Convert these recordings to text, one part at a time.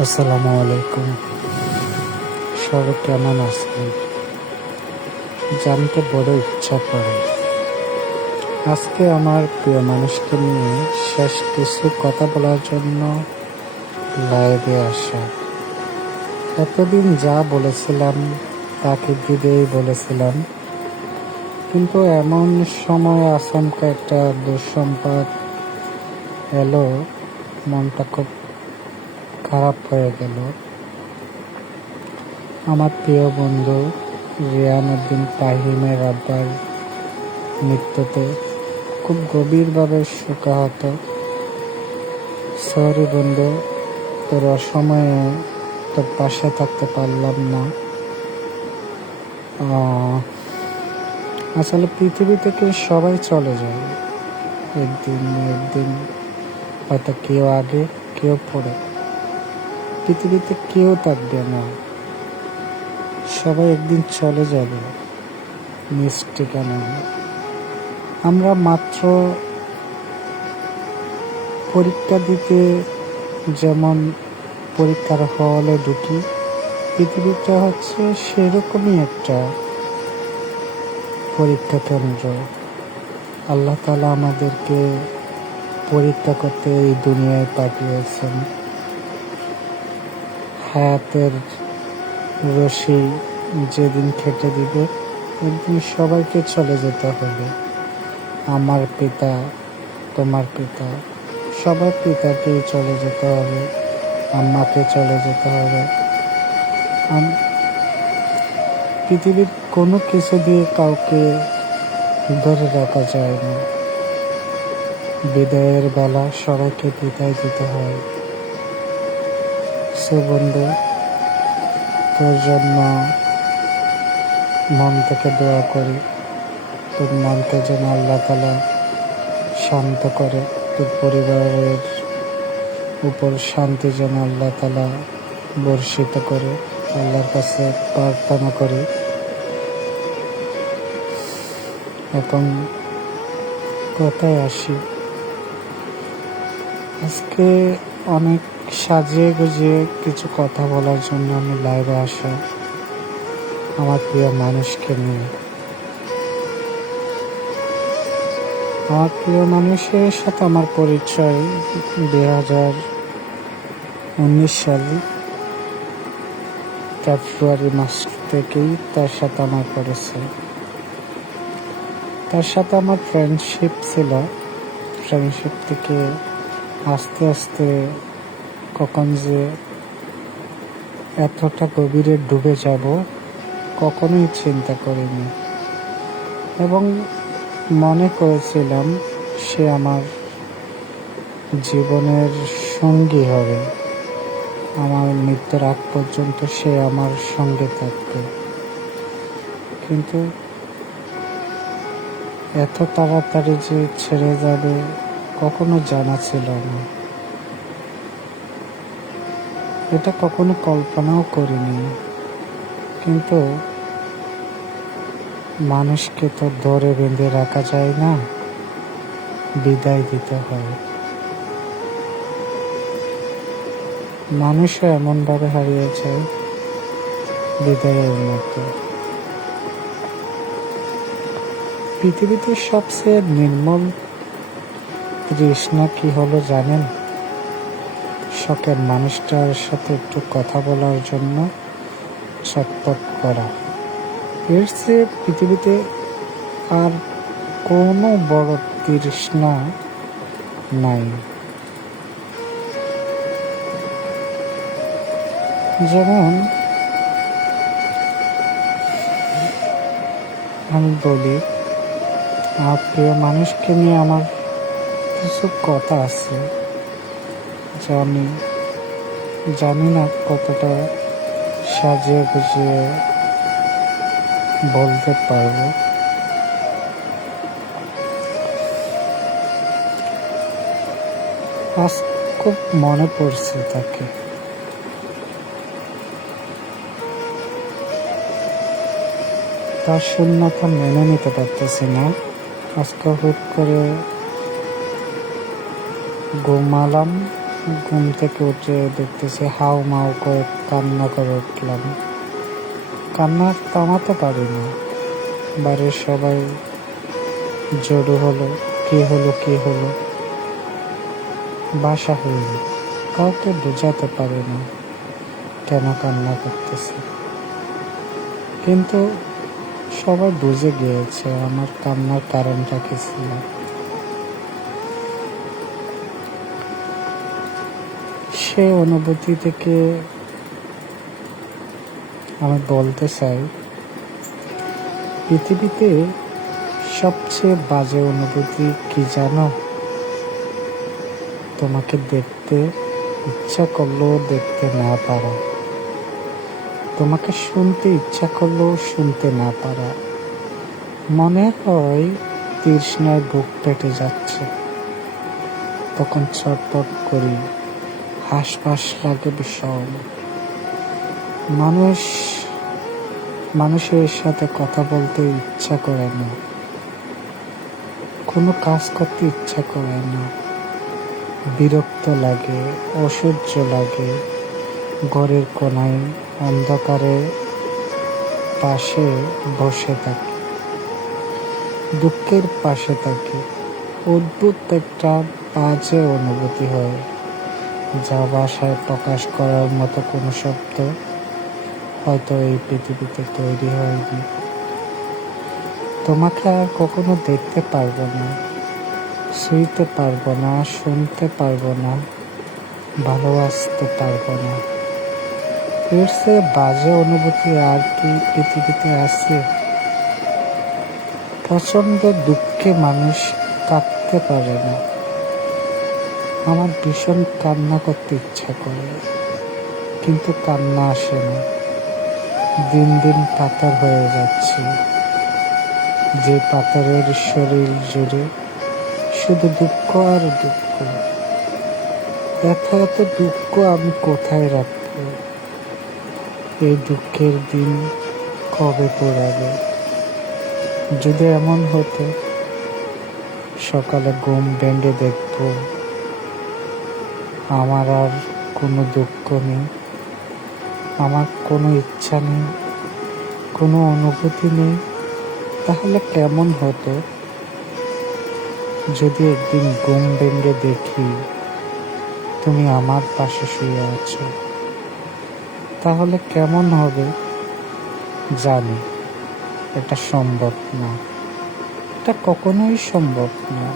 আসসালামু আলাইকুম। সবাই কেমন আছেন? জানতে বড় ইচ্ছা করে। আজকে আমার প্রিয় মানুষকে নিয়ে শেষ কিছু কথা বলার জন্য লাইভে আসা। এতদিন যা বলেছিলাম তাকে দিয়েই বলেছিলাম, কিন্তু এমন সময় আচমকা একটা দুঃসংবাদ এলো, মনটা খুব খারাপ হয়ে গেল। আমার প্রিয় বন্ধু রিয়ান উদ্দিন ফাহিমের আব্বার মৃত্যুতে খুব গভীরভাবে শোকাহত। সরি বন্ধু, তোর অসময়ে তোর পাশে থাকতে পারলাম না। আসলে পৃথিবী থেকে সবাই চলে যায়, একদিন একদিন হয়তো কেউ আগে কেউ পরে। পৃথিবীতে কেউ থাকবে না, সবাই একদিন চলে যাবে নিজ ঠিকানায়। আমরা মাত্র পরীক্ষা দিতে যেমন পরীক্ষার হলে ঢুকি, পৃথিবীটা হচ্ছে সেরকমই একটা পরীক্ষা কেন্দ্র। আল্লাহ তাআলা আমাদেরকে পরীক্ষা করতে এই দুনিয়ায় পাঠিয়েছেন। হায়াতের রশি যেদিন কেটে দিবে, একদিন সবাইকে চলে যেতে হবে। আমার পিতা, তোমার পিতা, সবার পিতাকেই চলে যেতে হবে, আম্মাকে চলে যেতে হবে। পৃথিবীর কোনো কিছু দিয়ে কাউকে ধরে রাখা যায় না। বিদায়ের বেলা সবাইকে বিদায় দিতে হয়। সো বন্ধু, তোর জন্য মন থেকে দোয়া করি, তোর মনকে যেন আল্লাহ তাআলা শান্ত করে, তোর পরিবারের উপর শান্তি যেন আল্লাহ তাআলা বর্ষিত করে, আল্লাহর কাছে প্রার্থনা করি। এখন কথায় আসি। আজকে অনেক সাজিয়ে গুজিয়ে কিছু কথা বলার জন্য আমি লাইভে আসা, আমার প্রিয় মানুষকে নিয়ে। আমার প্রিয় মানুষের সাথে আমার পরিচয় 2019 সালে ফেব্রুয়ারি মাস থেকেই তার সাথে আমার পরিচয়। তার সাথে আমার ফ্রেন্ডশিপ ছিল। ফ্রেন্ডশিপ থেকে আস্তে আস্তে কখন যে এতটা গভীরে ডুবে যাব কখনোই চিন্তা করিনি, এবং মনে করেছিলাম সে আমার জীবনের সঙ্গী হবে, আমার মৃত্যুর আগ পর্যন্ত সে আমার সঙ্গে থাকবে। কিন্তু এত তাড়াতাড়ি যে ছেড়ে যাবে কখনো জানা ছিল না, এটা কখনো কল্পনাও করিনি। কিন্তু মানুষকে তো ধরে বেঁধে রাখা যায় না, বিদায় দিতে হয়। মানুষও এমনভাবে হারিয়ে যায় বিদায়ের মতো। পৃথিবীতে সবচেয়ে নির্মল তৃষ্ণা কি হলো জানেন? শখের মানুষটার সাথে একটু কথা বলার জন্য ছটফট করা। এর চেয়ে পৃথিবীতে আর কোনো বড় তৃষ্ণা নাই। যেমন আমি বলি, আমার প্রিয় মানুষকে নিয়ে আমার কিছু কথা আছে যা আমি জানি না কতটা সাজিয়ে গুছিয়ে বলতে পারবো। আজ খুব মনে পড়ছে তাকে। তার শূন্যতা মেনে নিতে পারতেছি না। আজকে হুট করে ঘুমালাম, ঘুম থেকে উঠে দেখতেছি হাউ মাউ করে কান্না করে উঠলাম। কান্না থামাতে পারি না। বাড়ির সবাই জড়ো হলো, কি হলো কি হলো, বাসা হইল। কাউকে বোঝাতে পারি না কেন কান্না করতেছি, কিন্তু সবাই বুঝে গিয়েছে আমার কান্নার কারণটা কি ছিল। সে অনুভূতি থেকে আমি বলতে চাই, পৃথিবীতে সবচেয়ে বাজে অনুভূতি কি জানো? তোমাকে দেখতে ইচ্ছা করলেও দেখতে না পারা, তোমাকে শুনতে ইচ্ছা করলেও শুনতে না পারা। মনে হয় তৃষ্ণায় বুক পেটে যাচ্ছে, তখন ছটফট করি, হাঁসফাঁস লাগে ভীষণ। মানুষের সাথে কথা বলতে ইচ্ছা করে না, কোনো কাজ করতে ইচ্ছা করে না, বিরক্ত লাগে, অসহ্য লাগে। ঘরের কোনায় অন্ধকারে পাশে বসে থাকি, দুঃখের পাশে থাকি। অদ্ভুত একটা বাজে অনুভূতি হয়, যা ভাষায় প্রকাশ করার মতো কোনো শব্দ হয়তো এই পৃথিবীতে তৈরি হয়নি। তোমাকে আর কখনো দেখতে পারবো না, ছুঁইতে পারবো না, শুনতে পারবো না, ভালোবাসতে পারবো না। এর চেয়ে বাজে অনুভূতি আর কি পৃথিবীতে আছে? প্রচন্ড দুঃখে মানুষ কাঁদতে পারে না। আমার ভীষণ কান্না করতে ইচ্ছা করে, কিন্তু কান্না আসে না। দিন দিন পাথর হয়ে যাচ্ছি, যে পাথরের শরীর জুড়ে শুধু দুঃখ আর দুঃখ। এত এত দুঃখ আমি কোথায় রাখবো? এই দুঃখের দিন কবে পড়াবে? যদি এমন হতো, সকালে ঘুম ভেঙে দেখবো আমার আর কোনো দুঃখ নেই, আমার কোনো ইচ্ছা নেই, কোনো অনুভূতি নেই, তাহলে কেমন হতো? যদি একদিন ঘুম ভেঙে দেখি তুমি আমার পাশে শুয়ে আছো, তাহলে কেমন হবে? জানি এটা সম্ভব না, এটা কখনোই সম্ভব না।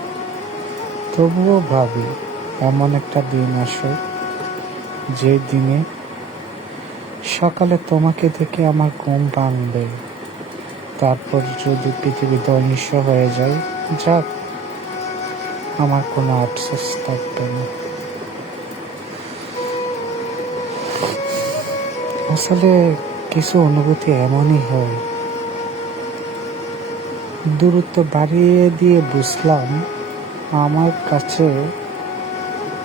তবুও ভাবি এমন একটা দিন আসে, যে দিনে সকালে তোমাকে দেখে আমার ঘুম ভাঙবে। তারপর যদি পৃথিবী ধ্বংস হয়ে যায়, যাক, আমার কোনো আফসোস থাকবে না। আসলে কিছু অনুভূতি এমনই হয়। দূরত্ব বাড়িয়ে দিয়ে বুঝলাম আমার কাছে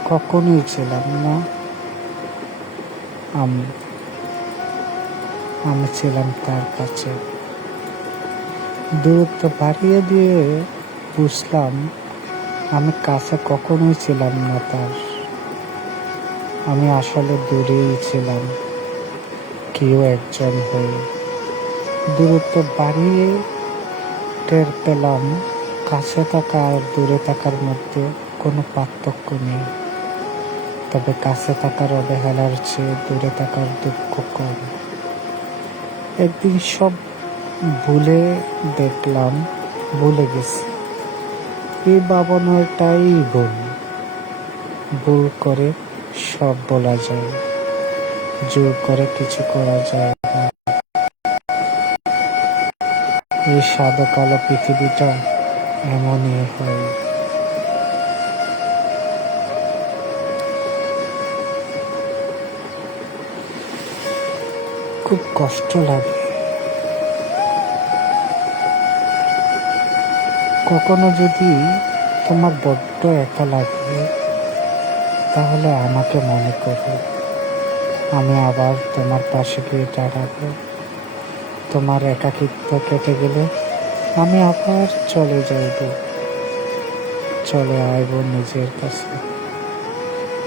কখনোই ছিলাম না আমি ছিলাম তার কাছে। দূরত্ব বাড়িয়ে দিয়ে বুঝলাম আমি কাছে কখনোই ছিলাম না তার। আমি আসলে দূরেই ছিলাম, কেউ একজন হয়ে। দূরত্ব বাড়িয়ে টের পেলাম কাছে থাকা আর দূরে থাকার মধ্যে কোনো পার্থক্য নেই, তবে কাছে থাকার অবহেলার চেয়ে দূরে থাকার দুঃখ কম। একদিন সব ভুলে দেখলাম, ভুলে গেছি। এই ভাবনাটাই ভুল করে সব বলা যায়, জোর করে কিছু করা যায় না। এই সাদা কালো পৃথিবীটা এমনই হয়। খুব কষ্ট লাগে। কখনো যদি তোমার বড্ড একা লাগে, তাহলে আমাকে মনে করো, আমি আবার তোমার পাশে গিয়ে দাঁড়াবো। তোমার একাকিত্ব কেটে গেলে আমি আবার চলে আইব নিজের কাছে।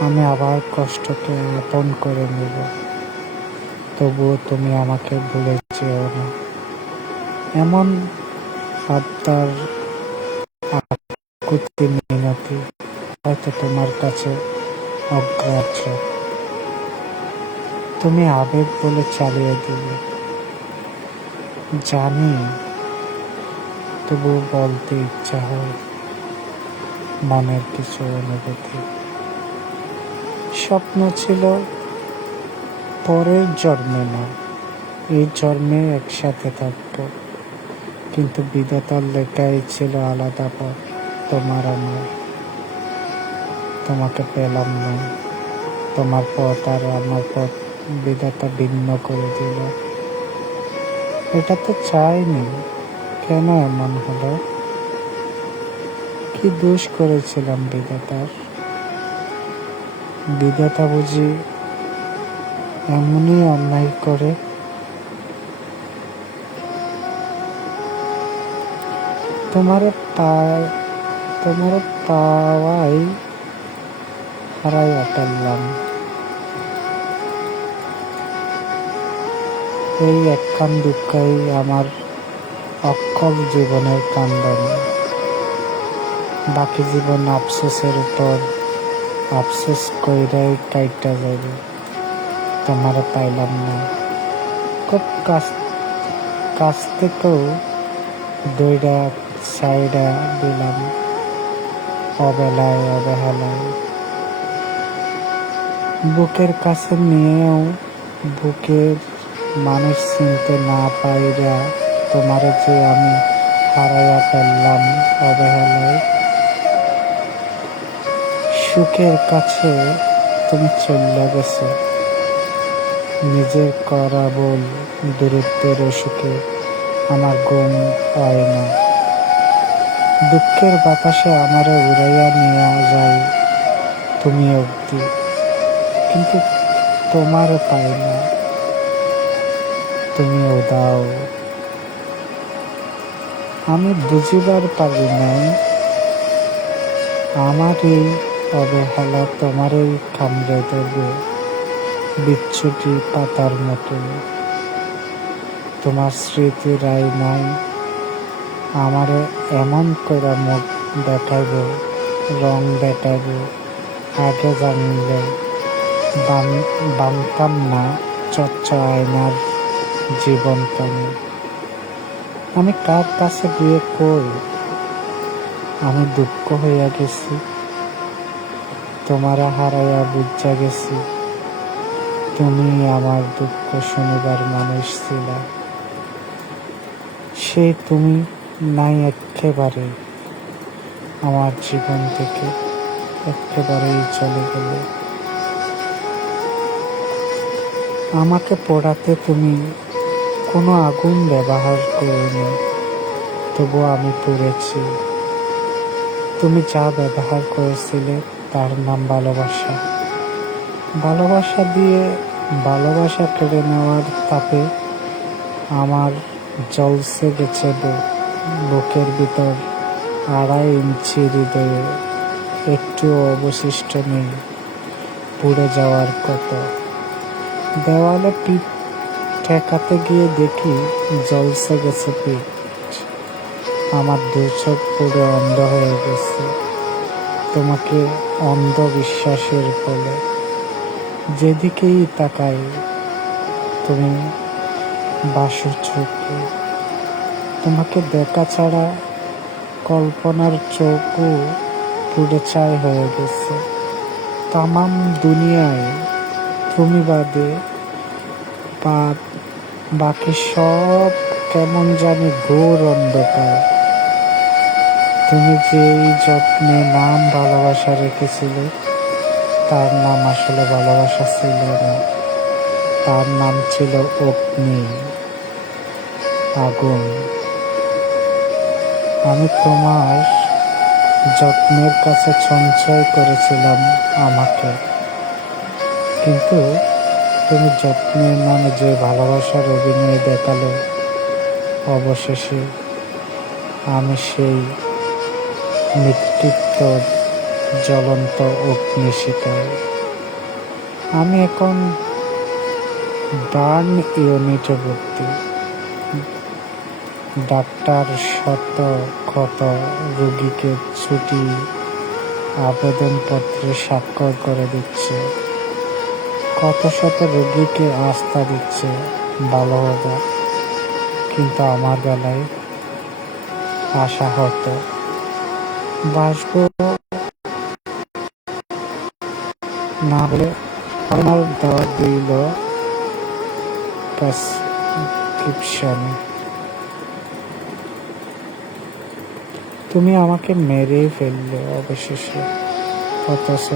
আমি আবার কষ্টকে আপন করে নেব, তবুও তুমি আমাকে ভুলে যেও না। এমন আবদার, আকুতি মিনতি হয়তো তোমার কাছে অগ্রাহ্য। তুমি আবেগ বলে চালিয়ে দিলে, জানি, তবুও বলতে ইচ্ছা হয় মনের কিছু অনুভূতি। স্বপ্ন ছিল পরের জন্মে না, এই জন্মে একসাথে থাকবো, কিন্তু বিধাতার লেখাই ছিল আলাদা পথ। তোমার আমার, তোমাকে পেলাম না, তোমার পথ আর আমার পথ বিধাতা ভিন্ন করে দিল। এটা তো চাইনি, কেন এমন হলো? কি দোষ করেছিলাম বিধাতার? বিধাতা বুঝি এমনই অন্যায় করে? তোমার পাওয়াই হারাইয়া ফেললাম, এই একখান দুঃখই আমার অক্ষর জীবনের কান্ডারি। বাকি জীবন আফসোসের উপর আফসোস কইরাই কাইটা যাবে। তোমারে পাইলাম না, খুব কাছ থেকেও দইরা ছাইড়া দিলাম অবেলায় অবহেলায়। বুকের কাছে নিয়েও বুকের মানুষ চিনতে না পাইরা তোমারে যে আমি হারাইয়া ফেললাম অবহেলায়। সুখের কাছে তুমি চলে গেছো, নিজের করা বল দূরত্বের অসুখে আমার ঘুম হয় না। দুঃখের বাতাসে আমারে উড়াইয়া নিয়ে যায় তুমি অবধি, কিন্তু তোমারে পাই না, তুমিও দাও। আমি বুঝিবার পারি নাই আমার এই অবহেলা তোমারই কামড়ে দেবে বিচ্ছুটি পাতার মতো। তোমার স্মৃতির আয়নায় আমারে এমন করে মুখ দেখাইব, রং দেখাইব, আগে জানলে বানতাম না চর্চা আয়নার জীবনটানে। আমি কার কাছে গিয়ে কই আমি দুঃখ হইয়া গেছি, তোমারা হারাইয়া বুঝা গেছি তুমি আমার দুঃখ শুনিবার মানুষ ছিলা। সে তুমি নাই একেবারে আমার জীবন থেকে, একেবারেই চলে গেলে। আমাকে পোড়াতে তুমি কোনো আগুন ব্যবহার করিনি, তবু আমি পুড়েছি। তুমি যা ব্যবহার করেছিলে তার নাম ভালোবাসা। ভালোবাসা দিয়ে ভালোবাসা কেড়ে নেওয়ার তাপে আমার জ্বলসে গেছে বুকের ভিতর 2.5 ইঞ্চি হৃদয়ে একটু অবশিষ্ট নেই পুড়ে যাওয়ার কত। দেওয়ালে পিঠ ঠেকাতে গিয়ে দেখি জ্বলসে গেছে পিঠ, আমার 2 চোখ পুড়ে অন্ধ হয়ে গেছে তোমাকে অন্ধ বিশ্বাসের ফলে। যেদিকেই তাকাই তুমি বাসু চোখে, তোমাকে দেখা ছাড়া কল্পনার চোখও পুড়ে ছাই হয়ে গেছে। তামাম দুনিয়ায় তুমি বাদে বাকি সব কেমন জানি ঘোর অন্ধকার। তুমি যেই যত্নে নাম ভালোবাসা রেখেছিলে তার নাম আসলে ভালোবাসা ছিল না, তার নাম ছিল অগ্নি, আগুন। আমি তোমার যত্নের কাছে সঞ্চয় করেছিলাম আমাকে, কিন্তু তুমি যত্নের নামে যে ভালোবাসার অভিনয় দেখালে, অবশেষে আমি সেই নেতৃত্ব জ্বলন্ত অগ্নিশিখায়। আমি এখন বার্ন ইউনিটে ভর্তি। ডাক্তার শত ক্ষত রোগীকে ছুটি আবেদনপত্রে স্বাক্ষর করে দিচ্ছে, কত শত রোগীকে আস্থা দিচ্ছে ভালো হবে, কিন্তু আমার বেলায় আশা হতো বাঁচব না হলে আমার দেওয়া দিল প্রেসক্রিপশনে। তুমি আমাকে মেরেই ফেললে অবশেষে, অথচ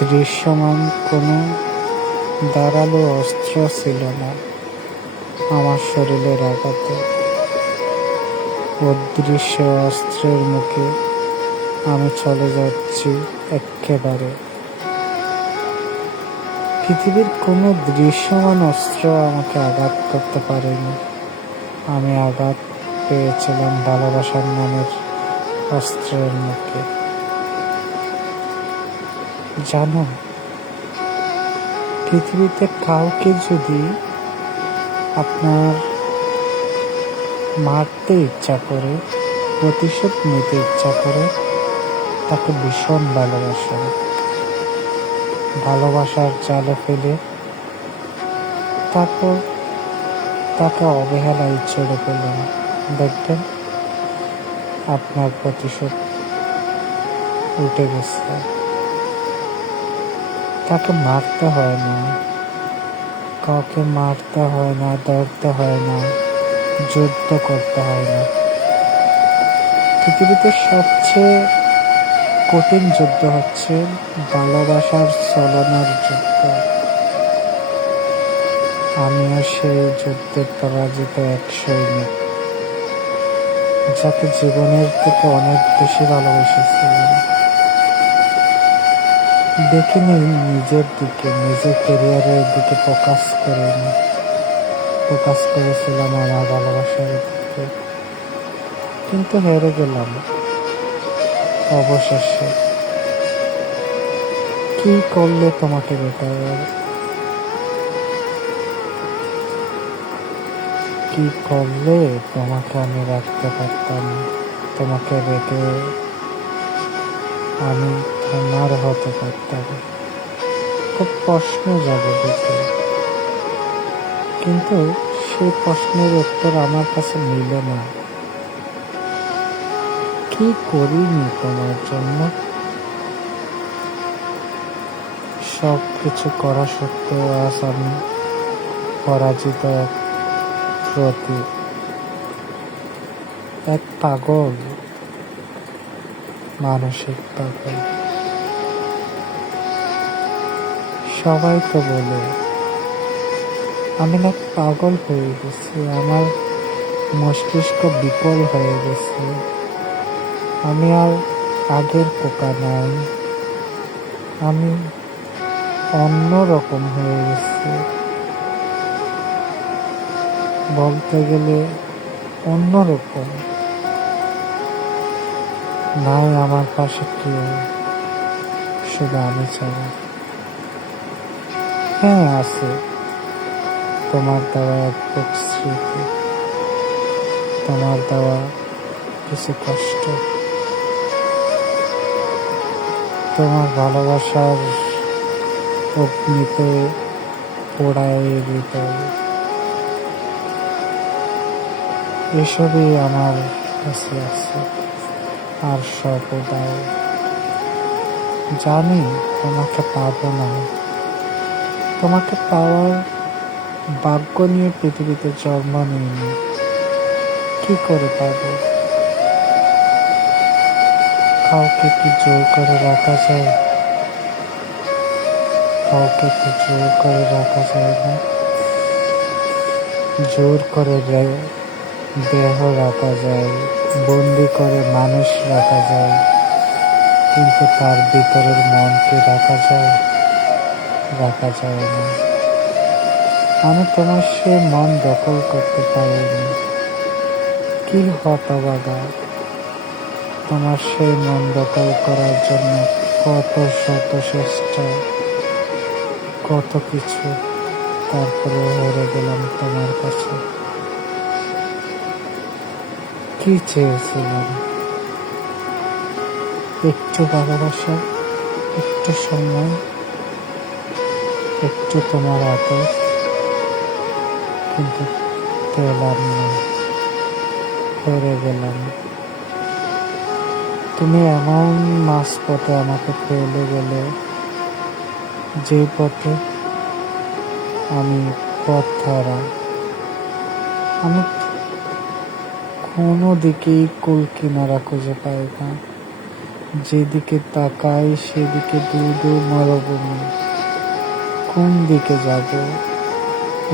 দৃশ্যমান কোনো ধারালো অস্ত্র ছিল না আমার শরীরের আঘাতে। অদৃশ্য অস্ত্রের মুখে আমি চলে যাচ্ছি একেবারে। পৃথিবীর কোনো দৃশ্যমান অস্ত্র আমাকে আঘাত করতে পারেনি। আমি আঘাত পেয়েছিলাম ভালোবাসার নামের অস্ত্রের মুখে। জানো, পৃথিবীতে কাউকে যদি আপনার মারতে ইচ্ছা করে, প্রতিশোধ নিতে ইচ্ছা করে, তাকে ভীষণ ভালোবাসেন। ভালোবাসার জালে ফেলে তারপর তাকে অবহেলায় ছেড়ে ফেলেন। দেখবেন আপনার প্রতিশোধ উঠে গেছে। তাকে মারতে হয় না, কাউকে মারতে হয় না, ধরতে হয় না, যুদ্ধ করতে হয় না। পৃথিবীতে সবচেয়ে কঠিন যুদ্ধ হচ্ছে ভালোবাসার ছলনার যুদ্ধ। আমিও সেই যুদ্ধে পরাজিত এক সৈনিক, যাকে জীবনের থেকে অনেক বেশি ভালোবেসেছিলাম। দেখিনি নিজের দিকে, নিজের ক্যারিয়ারের দিকে ফোকাস করিনি, ফোকাস করেছিলাম আমার ভালোবাসার দিকে, কিন্তু হেরে গেলাম অবশেষে। কি করলে তোমাকে বেটার, কি করলে তোমাকে আমি রাখতে পারতাম, তোমাকে রেখে আমি তোমার হতে পারতাম। খুব প্রশ্ন যাবে দিতে, কিন্তু সেই প্রশ্নের উত্তর আমার কাছে মিলে না। কি করিনি তোমার জন্য? সব কিছু করা সত্ত্বেও আজ আমি পরাজিত এক প্রতীক, এক পাগল, মানসিক পাগল। সবাই তো বলে আমি না পাগল হয়ে গেছি, আমার মস্তিষ্ক বিকল হয়ে গেছে, আমি আর আগের পোকা নাই, আমি অন্যরকম হয়ে গেছি। বলতে গেলে অন্যরকম। নাই আমার পাশে কেউ, শুধু আমি ছাড়া। হ্যাঁ, আছে তোমার দেওয়া এক বুক স্মৃতি, তোমার দেওয়া কিছু কষ্ট, তোমার ভালোবাসার অগ্নিতে পোড়ায় হৃদয়। এসবই আমার কাছে আছে, আর সব দাও। জানি তোমাকে পাবো না, তোমাকে পাওয়ার ভাগ্য নিয়ে পৃথিবীতে জন্ম নিইনি। কি করে পাবো? কাউকে কি জোর করে রাখা যায়? কাউকে কি জোর করে রাখা যায় না? জোর করে দেহ রাখা যায়, বন্দি করে মানুষ রাখা যায়, কিন্তু তার ভিতরের মনকে রাখা যায়? রাখা যায় না। আমি তোমার সে মন দখল করতে পারিনি। কি হতভাগা, তোমার সেই মন দখল করার জন্য কত শত চেষ্টা, কত কিছু, তারপরে হেরে গেলাম তোমার কাছে। কি চেয়েছিলাম? একটু ভালোবাসা, একটু সময়, একটু তোমার হাতে, কিন্তু পেলাম না, হেরে গেলাম। তুমি এমন মাঝপথে আমাকে ফেলে গেলে, যে পথে আমি পথহারা। আমি কোনো দিকেই কুল কিনারা খুঁজে পাই না। যেদিকে তাকাই সেদিকে দু মরুভূমি। কোন দিকে যাব?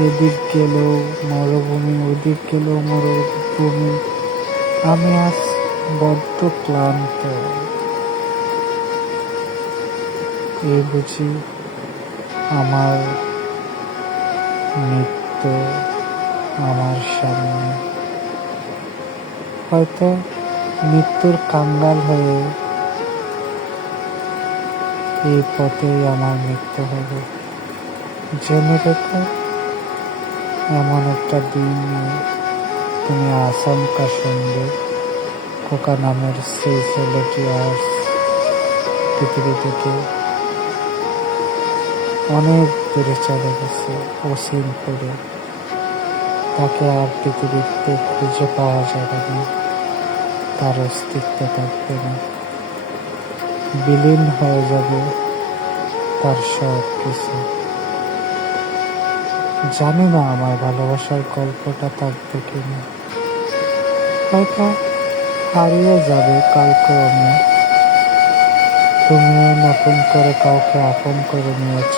এদিক গেলেও মরুভূমি, ওদিক গেলেও মরুভূমি। আমি আজ বড্ড ক্লান্ত। এই বুঝি আমার মৃত্যু আমার সামনে। হয়তো মৃত্যুর কাঙ্গাল হয়ে এই পথেই আমার মৃত্যু হবে। জেনে রেখো, এমন একটা দিন তুমি আচমকা শুনবে খোকা নামের সেই ছেলেটি আজ পৃথিবী থেকে অনেক দূরে চলে গেছে, অসীম করে। তাকে আর পৃথিবীতে খুঁজে পাওয়া যাবে না, তার অস্তিত্ব থাকবে না, বিলীন হয়ে যাবে তার সব কিছু। জানি না আমার ভালোবাসার গল্পটা থাকবে কিনা, হয়তো হারিয়ে যাবে কালক্রমে। তুমিও নতুন করে কাউকে আপন করে নিয়েছ,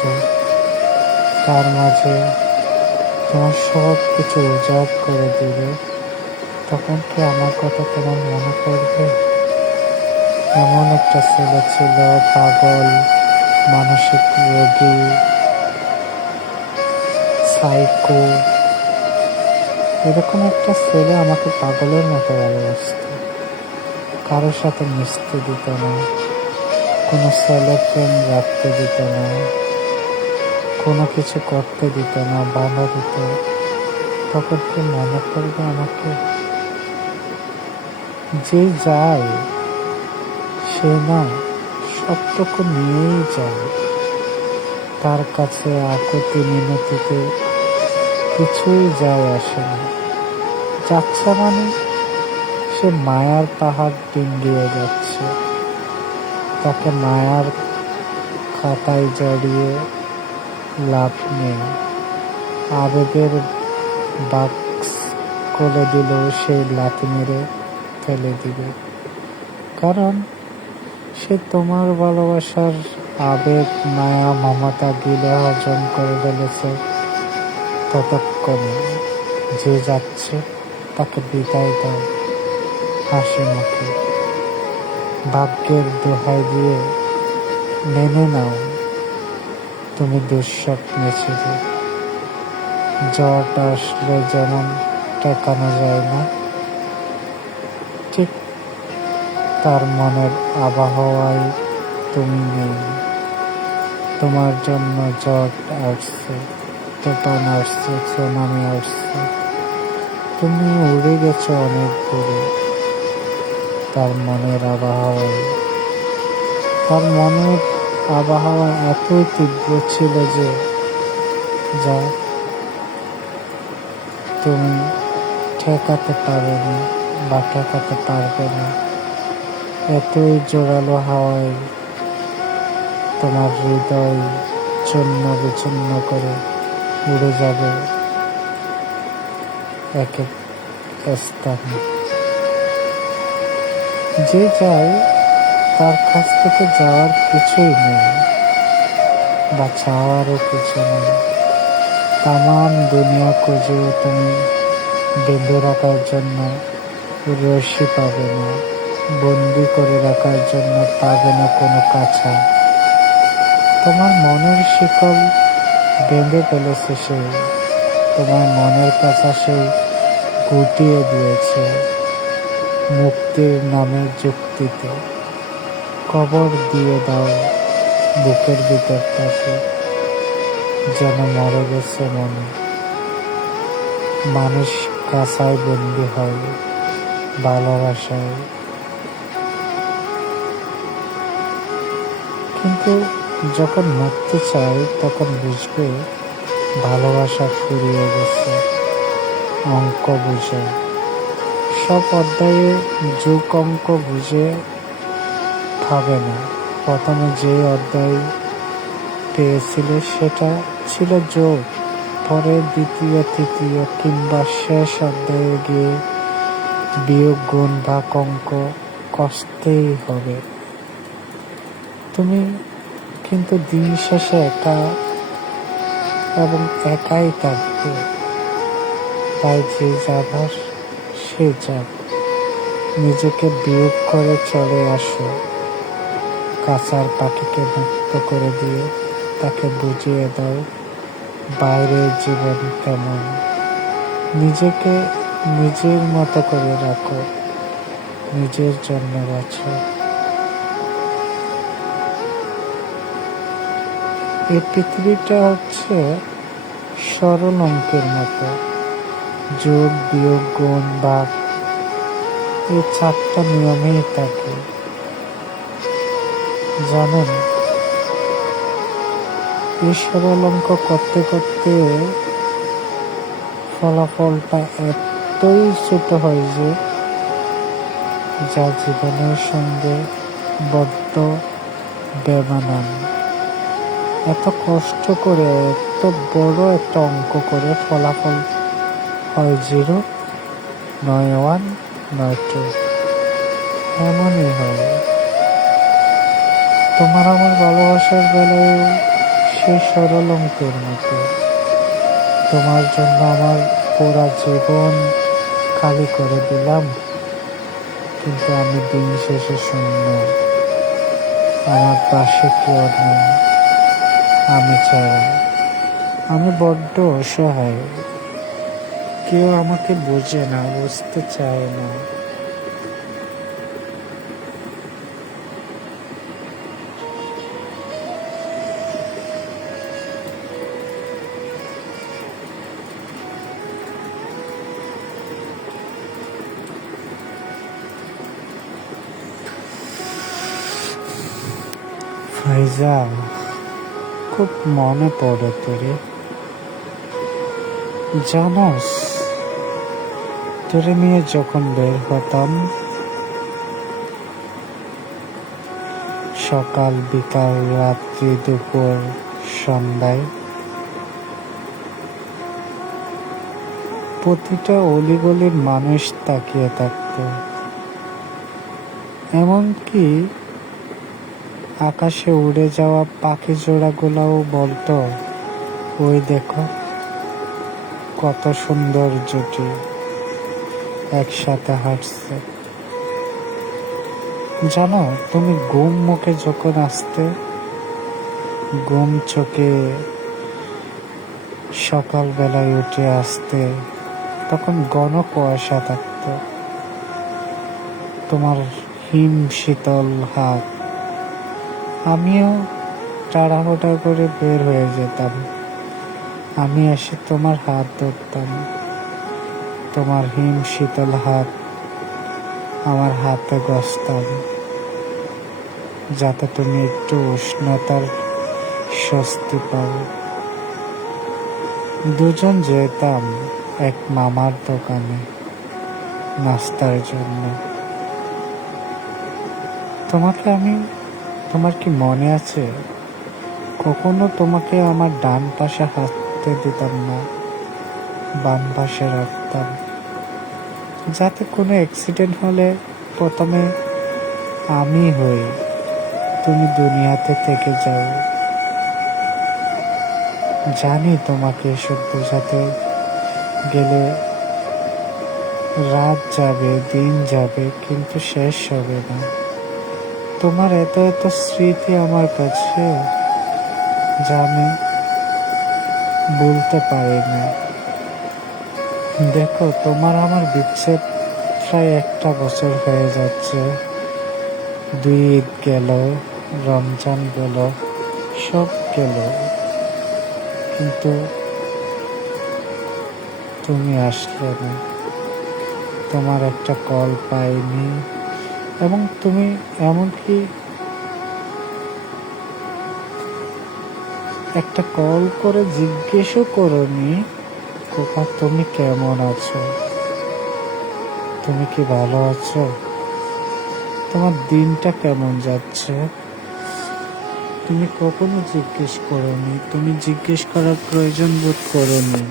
তার মাঝে তোমার সব কিছু উজাড় করে দিবে। তখন কি আমার কথা তোমার মনে পড়বে? এমন একটা ছেলে ছিল, পাগল, মানসিক রোগী, সাইকো। এরকম একটা ছেলে আমাকে পাগলের মতো ভালোবাসত। কারোর সাথে মিশতে দিত না, কোনো ছেলে প্রেম রাখতে দিত না, কোনো কিছু করতে দিত না, বাধা দিত। তখন কি মনে পড়বে আমাকে? যে যায় সে না সবটুকু নিয়েই যায়, তার কাছে আকুতি মিনতিতে কিছুই যায় আসে না। যাচ্ছে মানে সে মায়ার পাহাড় ডিঙ্গিয়ে যাচ্ছে। তাকে মায়ার খাতায় জড়িয়ে লাভ নেই। আবেগের বাক্স খুলে দিলেও সে লাথি মেরে ফেলে দিবে। কারণ সে তোমার ভালোবাসার আবেগ, মায়া, মমতা গিলে হজম করে ফেলেছে। ততক্ষণে যে যাচ্ছে তাকে বিদায় দাও হাসি মুখে। ভাগ্যের দোহাই দিয়ে মেনে নাও, তুমি দুঃস্বপ্নে ছিলে। ঝড় আসলে যেমন ঠেকানো যায় না, ঠিক তার মনের আবহাওয়ায় তুমি নেই। তোমার জন্য ঝড় আসছে, তুফান আসছে, সুনামি আসছে। তুমি উড়ে গেছো অনেক দূরে তার মনের আবহাওয়ায়। তার মনের আবহাওয়া এতই তীব্র ছিল যে যা তুমি ঠেকাতে পারোনি বা ঠেকাতে পারবে না। এতই জোরালো হাওয়ায় তোমার হৃদয় চূর্ণ বিচূর্ণ করে উড়ে যাবে এক এক স্থানে। যে যায় তার কাছ থেকে যাওয়ার কিছুই নেই বা চাওয়ারও কিছু নেই। তামাম দুনিয়া খুঁজেও তুমি বেঁধে রাখার জন্য রশি পাবে না, বন্দি করে রাখার জন্য পাবে না কোনো কাছা। তোমার মনের শিকল বেঁধে ফেলেছে সে, তোমার মনের কাছা সে গুটিয়ে দিয়েছে। মুক্তির নামে যুক্তিতে কবর দিয়ে দাও বুকের ভিতরটাকে, যেন মরে গেছে মনে। মানুষ কাঁচায় বন্দি হয় ভালোবাসায়, কিন্তু যখন মুক্তি চাই তখন বুঝবে ভালোবাসা ফুরিয়ে গেছে অঙ্ক বুঝে। সব অধ্যায়ে যোগ অঙ্ক বুঝে খাবে না। প্রথমে যে অধ্যায় পেয়েছিলে সেটা ছিল যোগ, পরে দ্বিতীয় তৃতীয় কিংবা শেষ অধ্যায়ে গিয়ে বিয়োগ গুণ ভাগ অঙ্ক কষতেই হবে। তুমি কিন্তু দিন শেষে একা এবং একাই থাকবে। তাই যে যাবার সে যাক, নিজেকে বিয়োগ করে চলে আসো। কাঁচার পাখিকে মুক্ত করে দিয়ে তাকে বুঝিয়ে দাও বাইরের জীবন কেমন। নিজেকে নিজের মতো করে রাখো, নিজের জন্য বাঁচো। এই পৃথিবীটা হচ্ছে সরল অঙ্কের মতো। যোগ বিয়োগ গুণ ভাগ, এই 4টা নিয়মেই থাকে। জানেন, এই সরল অঙ্ক করতে করতে ফলাফলটা এতই ছোট হয় যে যা জীবনের সঙ্গে বড্ড বেমানান। এত কষ্ট করে এত বড় একটা অঙ্ক করে ফলাফল হয় 0, নয় 1, নয় 2। এমনই হয় তোমার আমার ভালোবাসার বেলায় সেই সরল অঙ্কের মতো। তোমার জন্য আমার পুরা জীবন খালি করে দিলাম, কিন্তু আমি দিন শেষে শূন্য। আমার পাশে কেউ নেই আমি ছাড়া। আমি বড্ড অসহায়, কেউ আমাকে বোঝে না, বুঝতে চায় না। ফাইজা, খুব মনে পড়ে তোরে। জানোস, তোরে নিয়ে যখন বের হতাম সকাল বিকাল রাত্রি দুপুর সন্ধ্যায়, প্রতিটা অলিগলির মানুষ তাকিয়ে থাকত। এমনকি আকাশে উড়ে যাওয়া পাখি জোড়াগুলাও বলতো, ওই দেখো কত সুন্দর জুটি একসাথে হাঁটছে। জানো, তুমি ঘুম মুখে যখন আসতে, ঘুম চোখে সকালবেলায় উঠে আসতে, তখন ঘন কুয়াশা থাকত। তোমার হিম শীতল হাত, আমিও তাড়াহুড়া করে বের হয়ে যেতাম। আমি এসে তোমার হাত ধরতাম, তোমার হিম শীতল হাত আমার হাতে ঘষতাম, যাতে তুমি একটু উষ্ণতার স্বস্তি পাও। দুজন যেতাম এক মামার দোকানে নাস্তার জন্য। তোমার কি মনে আছে, কখনো তোমাকে আমার ডান পাশে হাঁটতে দিতাম না, বাম পাশে রাখতাম, যাতে কোনো অ্যাক্সিডেন্ট হলে প্রথমে আমি হই, তুমি দুনিয়াতে থেকে যাও। জানি তোমাকে এসব বোঝাতে গেলে রাত যাবে, দিন যাবে, কিন্তু শেষ হবে না। তোমার এত এত স্মৃতি আমার কাছে, যা আমি বলতে পারি না। দেখো, তোমার আমার বিচ্ছেদ প্রায় 1 বছর হয়ে যাচ্ছে। 2 ঈদ গেল, রমজান গেল, সব গেল, কিন্তু তুমি আসলে না। তোমার একটা কল পাইনি, এবং তুমি এমনকি একটা কল করে জিজ্ঞেসও করোনি খোকা তুমি কেমন আছো, তুমি কি ভালো আছো, তোমার দিনটা কেমন যাচ্ছে। তুমি কখনো জিজ্ঞেস করোনি, তুমি জিজ্ঞেস করার প্রয়োজন বোধ করোনি।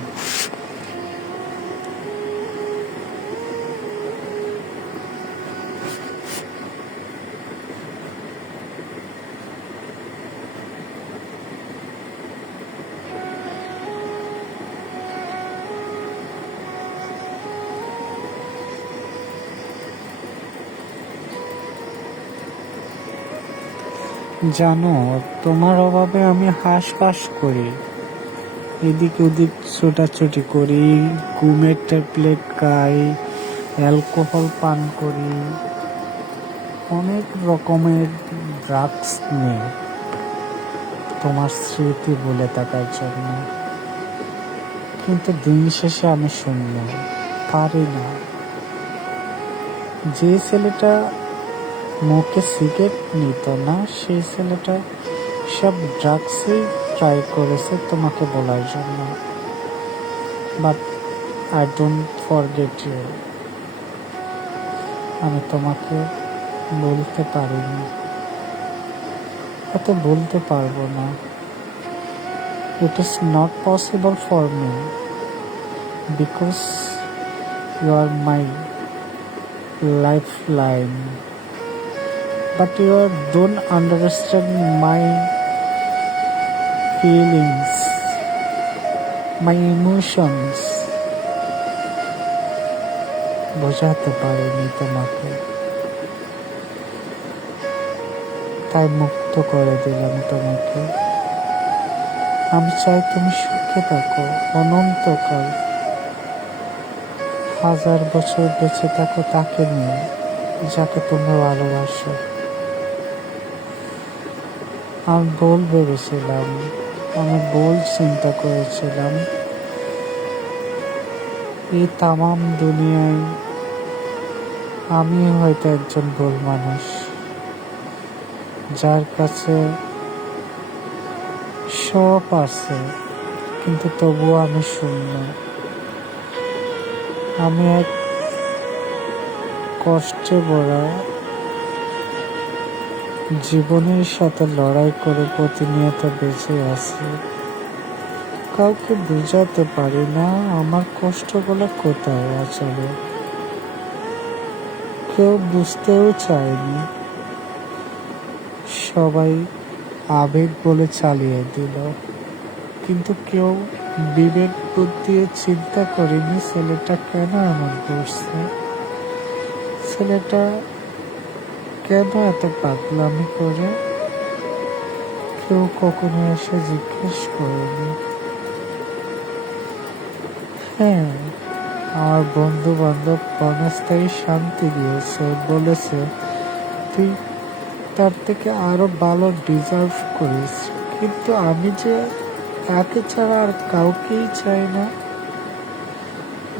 জানো, তোমার অভাবে আমি হাঁসফাঁস করি, এদিক ওদিক ছোটাছুটি করি, ঘুমের ট্যাবলেট খাই, অ্যালকোহল পান করি, অনেক রকমের ড্রাগস নিই তোমার স্মৃতি ভুলে থাকার জন্য। কিন্তু দিন শেষে আমি শূন্য, পারি না। যে ছেলেটা মুখে সিগারেট নিত না, সেই ছেলেটা সব ড্রাগসই ট্রাই করেছে তোমাকে বলার জন্য। But I don't forget you. আমি তোমাকে বলতে পারিনি, এত বলতে পারবো না। It is not possible for me because you are my lifeline, but you don't understand my feelings, my emotions. বোঝাতে পারিনি তোমাকে, তাই মুক্ত করে দিলাম তোমাকে। আমি চাই তুমি সুখে থাকো অনন্তকাল, 1000 বছর বেঁচে থাকো তাকে নিয়ে যাকে তুমি ভালোবাসো। আমি ভুল ভেবেছিলাম, আমি ভুল চিন্তা করেছিলাম। এই তামাম দুনিয়ায় আমি হয়তো একজন ভুল মানুষ, যার কাছে সব আছে কিন্তু তবুও আমি শূন্য। আমি এক কষ্টে ভরা জীবনের সাথে লড়াই করে প্রতিনিয়ত বেঁচে আছি। কাউকে বোঝাতে পারি না আমার কষ্টগুলো কোথায় আসলে। কেউ বুঝতেও চায়নি, সবাই আবেগ বলে চালিয়ে দিল, কিন্তু কেউ বিবেক বুদ্ধি চিন্তা করেনি ছেলেটা কেন এমন করছে, ছেলেটা কেন এত পাগলামি করে। কেউ কখনো এসে জিজ্ঞেস করেনি। হ্যাঁ, আমার বন্ধু বান্ধব ক্ষণস্থায়ী শান্তি দিয়েছে, বলেছে তুই তার থেকে আরো ভালো ডিজার্ভ করিস, কিন্তু আমি যে তাকে ছাড়া আর কাউকেই চাই না,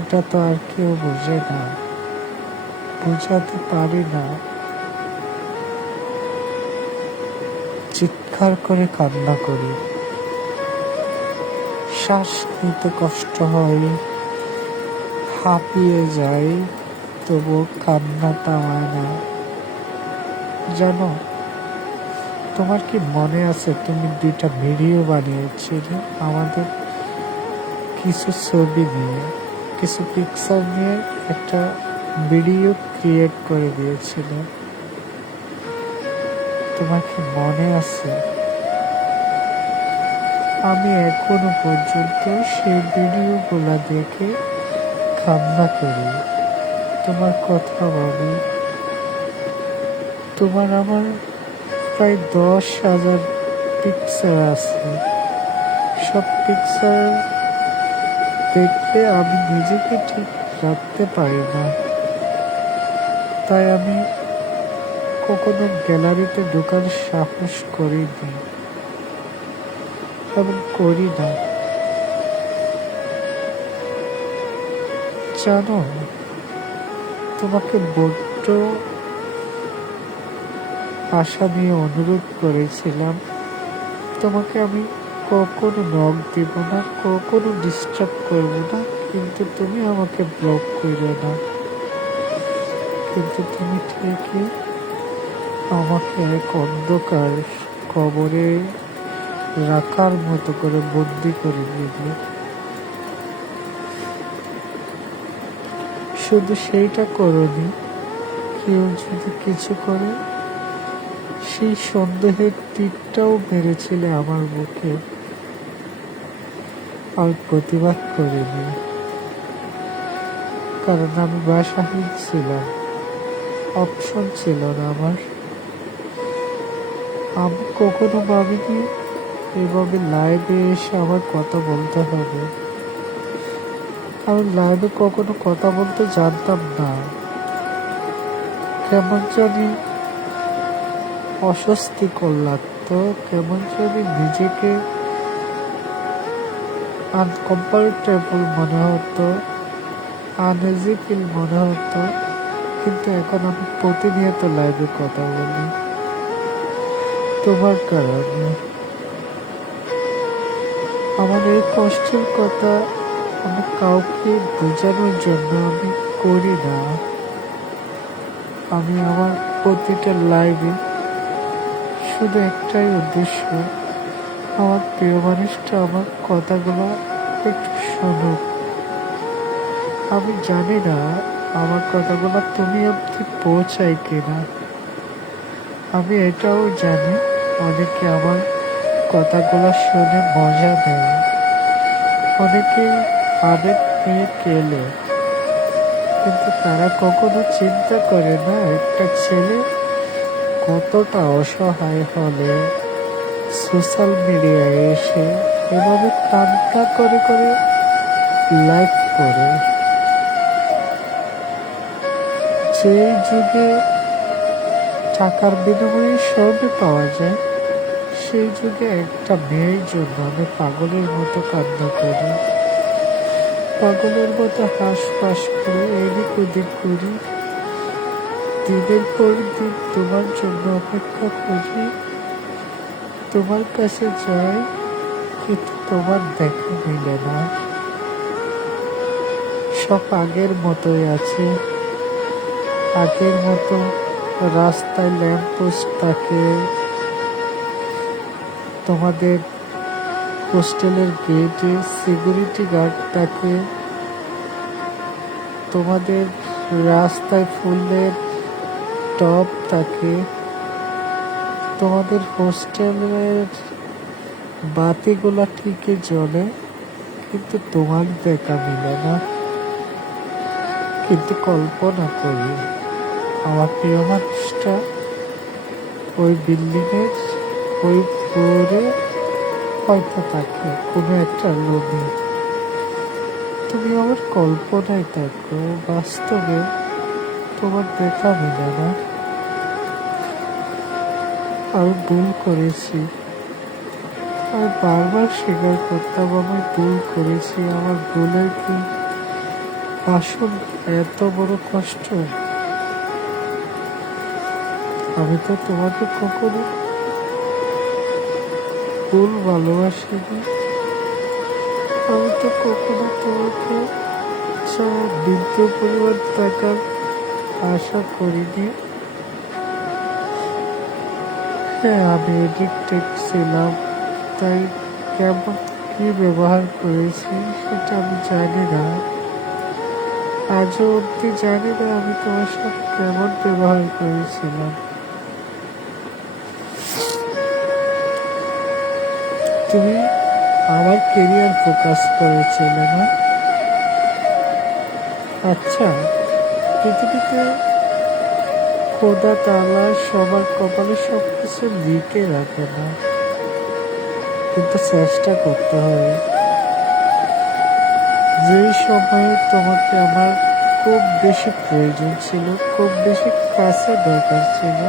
এটা তো আর কেউ বোঝে না, বোঝাতে পারি না। চিৎকার করে কান্না করি, শ্বাস নিতে কষ্ট হয়, হাঁপিয়ে যাই, তবু কান্না থামায় না। জানো, তোমার কি মনে আছে তুমি 2টা ভিডিও বানিয়েছিলে আমাদের কিছু ছবি নিয়ে, কিছু পিকচার নিয়ে একটা ভিডিও ক্রিয়েট করে দিয়েছিলে? তোমার কি মনে আছে? আমি এখনো পর্যন্ত সেই ভিডিওগুলা দেখে কান্না করি, তোমার কথা ভাবি। তোমার আমার প্রায় 10,000 পিকচার আছে। সব পিকচার দেখলে আমি নিজেকে ঠিক রাখতে পারি না। তাই আমি কখনো গ্যালারিতে ঢোকার সাহস করিনি এবং করি না। জানো, তোমাকে বড্ড আশা নিয়ে অনুরোধ করেছিলাম, তোমাকে আমি কখনো নক দিব না, কখনো ডিস্টার্ব করবো না, কিন্তু তুমি আমাকে ব্লক করবে না। কিন্তু তুমি ঠিকই আমাকে এক অন্ধকার কবরে রাখার মতো করে বন্দি করে দিলে। শুধু সেইটা করনি, কেউ যদি কিছু করে সেই সন্দেহের তীরটাও মেরেছিলে আমার বুকে। আমি প্রতিবাদ করিনি, কারণ আমি বাসাহীন ছিলাম, অপশন ছিল না আমার। আমি কখনো ভাবিনি এভাবে লাইভে এসে আমার কথা বলতে হবে। আমি লাইভে কখনো কথা বলতে জানতাম না, কেমন জানি অস্বস্তিকর লাগতো, কেমন জানি নিজেকে আনকমফোর্টেবল মনে হতো, আনইজি ফিল মনে হতো। কিন্তু এখন আমি প্রতিনিয়ত লাইভে কথা বলি তোমার কারণে। আমার এই কষ্টের কথা আমি কাউকে বোঝানোর জন্য আমি করি না। আমি আমার প্রতিটা লাইভে শুধু একটাই উদ্দেশ্য, আমার প্রিয় মানুষটা আমার কথাগুলো একটু শুনুক। আমি জানি না আমার কথাগুলো তুমি অবধি পৌঁছায় কিনা। আমি এটাও জানি অনেকে আমার কথাগুলো শুনে মজা নেয়, অনেকেই আবেগ নিয়ে কেলে, কিন্তু তারা কখনো চিন্তা করে না একটা ছেলে কতটা অসহায় হলে সোশ্যাল মিডিয়ায় এসে এভাবে কান্না করে করে লাইভ করে। যে যুগে টাকার বিনিময়ে সবই পাওয়া যায়, সেই যুগে একটা মেয়ের জন্য আমি পাগলের মতো কান্না করি, পাগলের মতো হাঁসফাঁস করে এদিক ওদিক করি, দিনের পর দিন তোমার জন্য অপেক্ষা করি, তোমার কাছে যাই, কিন্তু তোমার দেখা মিলে না। সব আগের মতোই আছে, আগের মতো রাস্তায় ল্যাম্পপোস্ট থাকে, তোমাদের হোস্টেলের গেটে সিকিউরিটি গার্ড থাকে, তোমাদের রাস্তায় ফুলের টব থাকে, তোমাদের হোস্টেলের বাতিগুলা ঠিকই জ্বলে, কিন্তু তোমার দেখা মিলে না। কিন্তু কল্পনা করি আমার প্রিয় মানুষটা ওই বিল্ডিংয়ের ওই ফ্লোরে হয়তো থাকে কোনো একটা রুমে। তুমি আমার কল্পনায় থাকো, বাস্তবে তোমার দেখা মিলে না। আমি ভুল করেছি, আমি বারবার স্বীকার করতাম আমি ভুল করেছি। আমার ভুলের কি আসল এত বড় কষ্ট? আমি তো তোমাকে কখনো ভুল ভালোবাসিনি, আমি তো কখনো তোমাকে বৃদ্ধ পরিবার টাকার আশা করিনি। হ্যাঁ, আমি এডিক্টেড ছিলাম, তাই কেমন কি ব্যবহার করেছি সেটা আমি জানি না, আজও অব্দি জানি না আমি তোমার সাথে কেমন ব্যবহার করেছিলাম। তুমি আমার কেরিয়ার ফোকাস করেছিলে না? আচ্ছা, পৃথিবীতে খোদা তাআলা সবার কপালে সবকিছু লিখে রাখে না, কিন্তু চেষ্টা করতে হবে। যেই সময়ে তোমাকে আমার খুব বেশি প্রয়োজন ছিল, খুব বেশি কাছে দরকার ছিল,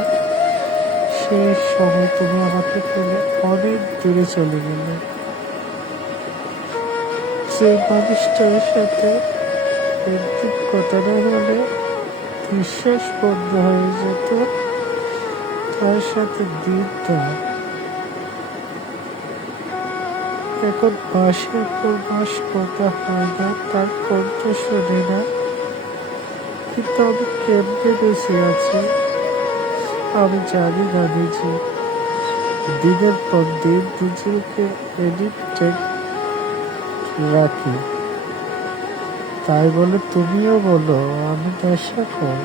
সেই সময় তুমি আমাকে ফেলে অনেক দূরে চলে গেলে। যে মানুষটার সাথে একদিন কথা না হলে বিশ্বাস বন্ধ হয়ে যেত, তার সাথে দিনটা এখন মাসের পর মাস কথা হয় না, তার কণ্ঠ শুনে না, কিন্তু আমি কেমনে বেঁচে আছি আমি জানি না নিজে। দিনের পর দিন নিজেকে এডিক্টেড রাখি, তাই বলে তুমিও বলো আমি নেশাখোর।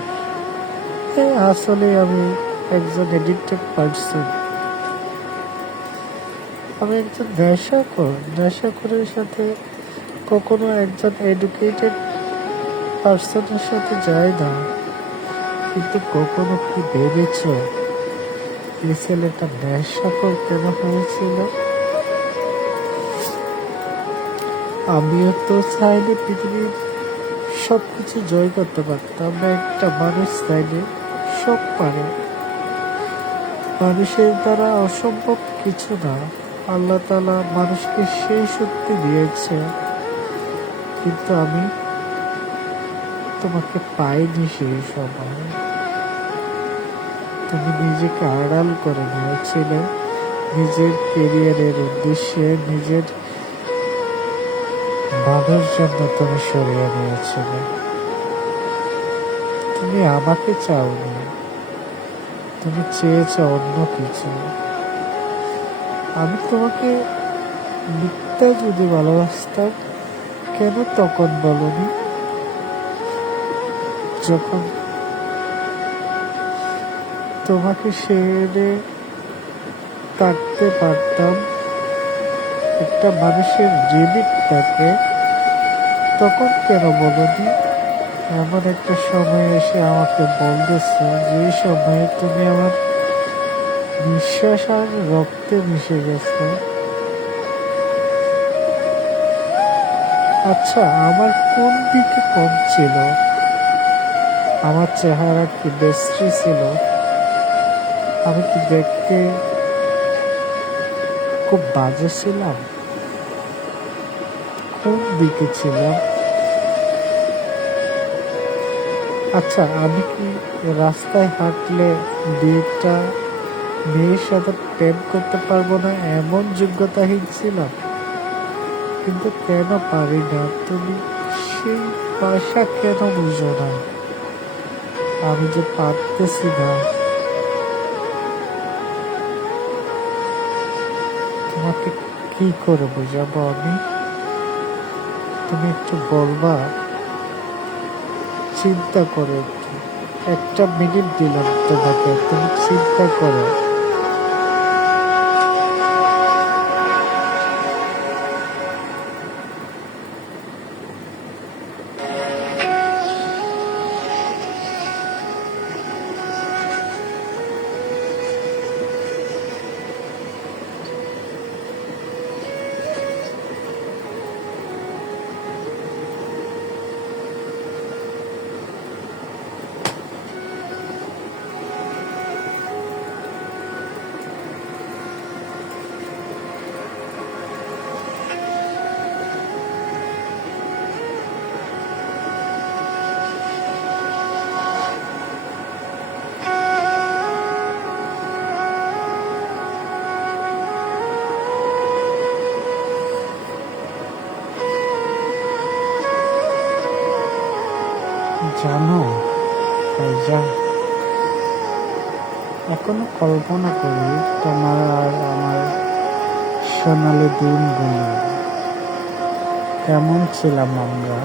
আসলে আমি একজন এডিক্টেড পার্সন, আমি একজন নেশাখোরের সাথে কখনো একজন এডুকেটেড পার্সনের সাথে যায় না। কিন্তু কখনো কি ভেবেছ এই ছেলেটা নেশাখোর কেন হয়েছিল? আমিও তো চাইলে পৃথিবীর সবকিছু জয় করতে পারতাম, একটা মানুষ চাইলে সব পারে। মানুষের দ্বারা অসম্ভব কিছু না, আল্লাহ তাআলা মানুষকে সেই শক্তি দিয়েছে, কিন্তু আমি তোমাকে পাইনি সেই সময়। তুমি নিজেকে আড়াল করে নিয়েছিলে নিজের কেরিয়ারের উদ্দেশ্যে, নিজের ভালোর জন্য তুমি সরিয়ে নিয়েছিলে। তুমি আমাকে চাওনি, তুমি চেয়েছ অন্য কিছু। আমি তোমাকে মিথ্যা যদি ভালোবাসতাম, কেন তখন বলনি? যখন তোমাকে ছেড়ে থাকতে পারতাম, একটা মানুষের লিমিট থাকে, তখন কেন বলনি? এমন একটা সময় এসে আমাকে বলতেছে যে সময়ে তুমি আমার বিশ্বাস আর রক্তে মিশে গেছে। আচ্ছা, আমার কোন দিকে কম ছিল? আমার চেহারা কি বিশ্রী ছিল? আমি কি দেখতে খুব বাজে ছিলাম? কোন দিকে ছিলাম? আচ্ছা, আমি কি রাস্তায় হাঁটলে একটা মেয়ের সাথে প্রেম করতে পারবো না এমন যোগ্যতাহীন ছিলাম? কিন্তু কেন পারি না? তুমি সেই ভাষা কেন বুঝো না? আমি যে পারতেছি না, তোমাকে কি করে বুঝাবো আমি? তুমি একটু বলবা? চিন্তা করে একটু, একটা মিনিট দিলাম তোমাকে, তুমি চিন্তা করো। জানো ফাইজা, এখনো কল্পনা করি তোমার আর আমার সোনালি দিনগুলো, কেমন ছিলাম আমরা।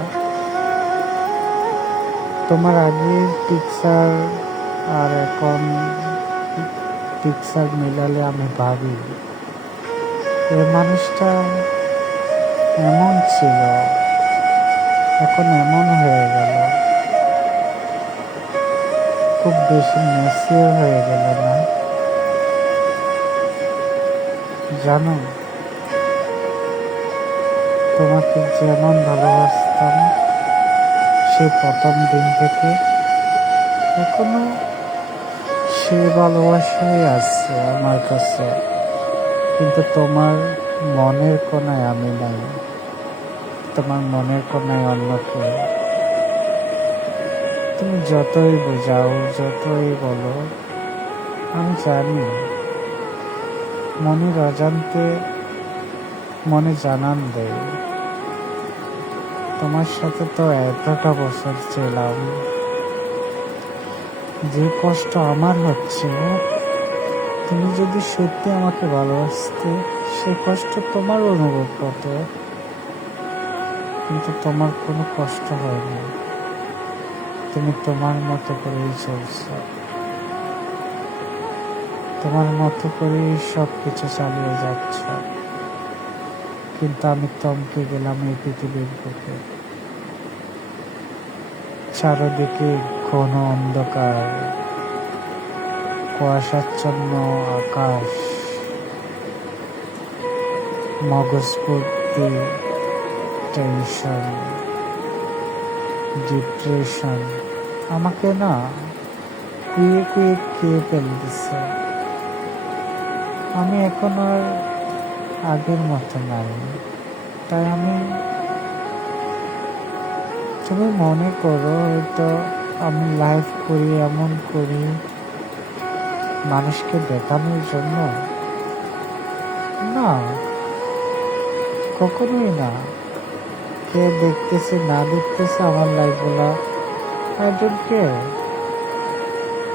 তোমার আগের পিকচার আর এখন পিকচার মিলালে আমি ভাবি এ মানুষটা এমন ছিল, এখন এমন হয়ে গেল। খুব বেশি ম্যাচিওর হয়ে গেল না? জানো, তোমাকে যেমন ভালোবাসতাম সেই প্রথম দিন থেকে এখনো সেই ভালোবাসাই আছে আমার কাছে, কিন্তু তোমার মনের কোনায় আমি নাই, তোমার মনের কোনায় অন্য কেউ। তুমি যতই বোঝাও, যতই বলো, আমি জানি মনের অজান্তে মনে জানান দেয়, তোমার সাথে তো এতটা বছর ছিলাম, যে কষ্ট আমার হচ্ছে, তুমি যদি সত্যি আমাকে ভালোবাসতে, সে কষ্ট তোমার অনুভব হতো, কিন্তু তোমার কোনো কষ্ট হয়নি। তুমি তোমার মতো করেই চলছো, তোমার মতো করেই সব কিছু চালিয়ে যাচ্ছ, কিন্তু আমি থমকে গেলাম এই পৃথিবীর বুকে। চারদিকে ঘন অন্ধকার, কুয়াশাচ্ছন্ন আকাশ, মগজ ভর্তি টেনশন, ডিপ্রেশন আমাকে না কুয়ে কুয়ে খেয়ে ফেলতেছে। আমি এখন আর আগের মতো নাই, তাই তুমি মনে করো হয়তো আমি লাইভ করি, এমন করি মানুষকে দেখানোর জন্য, না, কখনোই না। কে দেখতেছে না দেখতেছে আমার লাইফগুলা, আই ডোন্ট কেয়ার,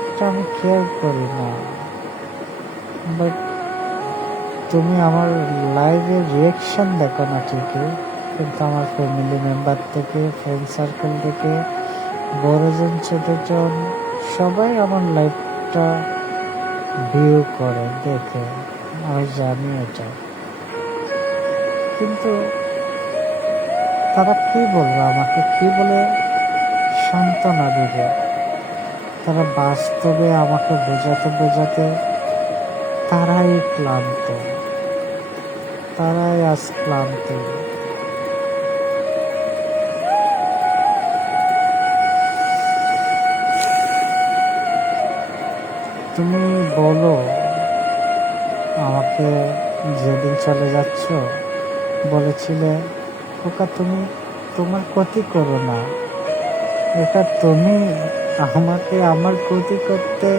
এটা আমি কেয়ার করি না। বাট তুমি আমার লাইভের রিয়াকশন দেখো না ঠিকই, কিন্তু আমার ফ্যামিলি মেম্বার থেকে, ফ্রেন্ড সার্কেল থেকে, বড়জন ছোটজন সবাই আমার লাইফটা ভিউ করে, দেখে, আমি জানি এটা। কিন্তু তারা কি বলবে আমাকে, কি বলে সান্ত্বনা দিবে? তারা বাস্তবে আমাকে বোঝাতে বোঝাতে তারাই ক্লান্ত, তারাই আজ ক্লান্ত। তুমি বলো আমাকে, যেদিন চলে যাচ্ছ বলেছিলে খোকা তুমি তোমার ক্ষতি করো না, এটা তুমি আমাকে আমার ক্ষতি করতে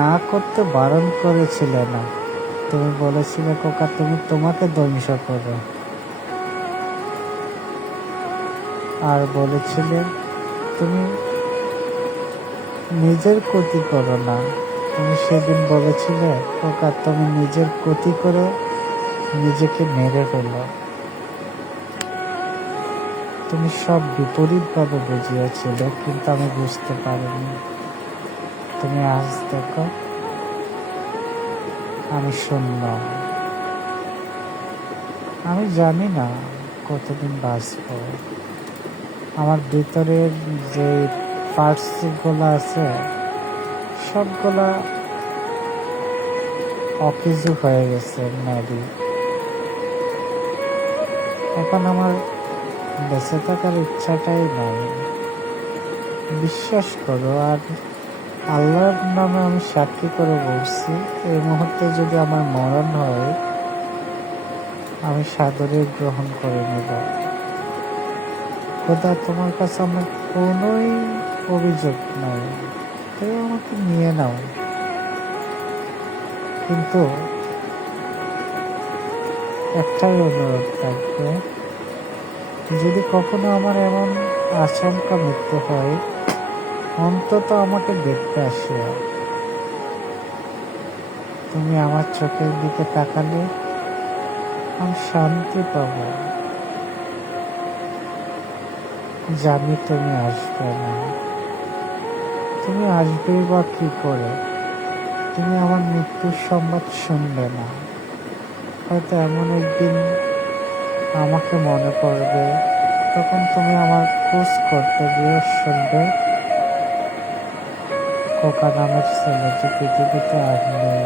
না করতে বারণ করেছিলে না, তুমি বলেছিলে খোকা তুমি তোমাকে ধ্বংস করো, আর বলেছিলে তুমি নিজের ক্ষতি করো না। তুমি সেদিন বলেছিলে খোকা তুমি নিজের ক্ষতি করে নিজেকে মেরে ফেলো। তুমি সব বিপরীতভাবে বুঝিয়েছিলে, কিন্তু আমি বুঝতে পারিনি। তুমি আজ দেখো আমি শূন্য, আমি জানি না কতদিন বাঁচব। আমার ভিতরের যে পার্টসগুলো আছে সবগুলা অকেজো হয়ে গেছে মেবি। এখন আমার বেঁচে থাকার ইচ্ছাটাই নাই, বিশ্বাস করো। আর আল্লাহর নামে আমি সাক্ষী করে বলছি, এই মুহূর্তে যদি আমার মরণ হয় আমি সাদরে গ্রহণ করে নেব। খোদা তোমার কাছে আমার কোনোই অভিযোগ নাই, তাই আমাকে নিয়ে নাও, কিন্তু একটাই অনুরোধ থাকবে, যদি কখনো আমার এমন আশঙ্কা মৃত্যু হয় অন্তত আমাকে দেখতে আসিও। তুমি আমার চোখের দিকে তাকালে আমি শান্তি পাব, জানি তুমি আসবে না। তুমি আসবেই বা কি করে? তুমি আমার মৃত্যুর সংবাদ শুনবে না। হয়তো এমন একদিন আমাকে মনে পড়বে, তখন তুমি আমার খোঁজ করতে গিয়ে শুনবে খোকা নামের ছেলেটি পৃথিবীতে আর নেই।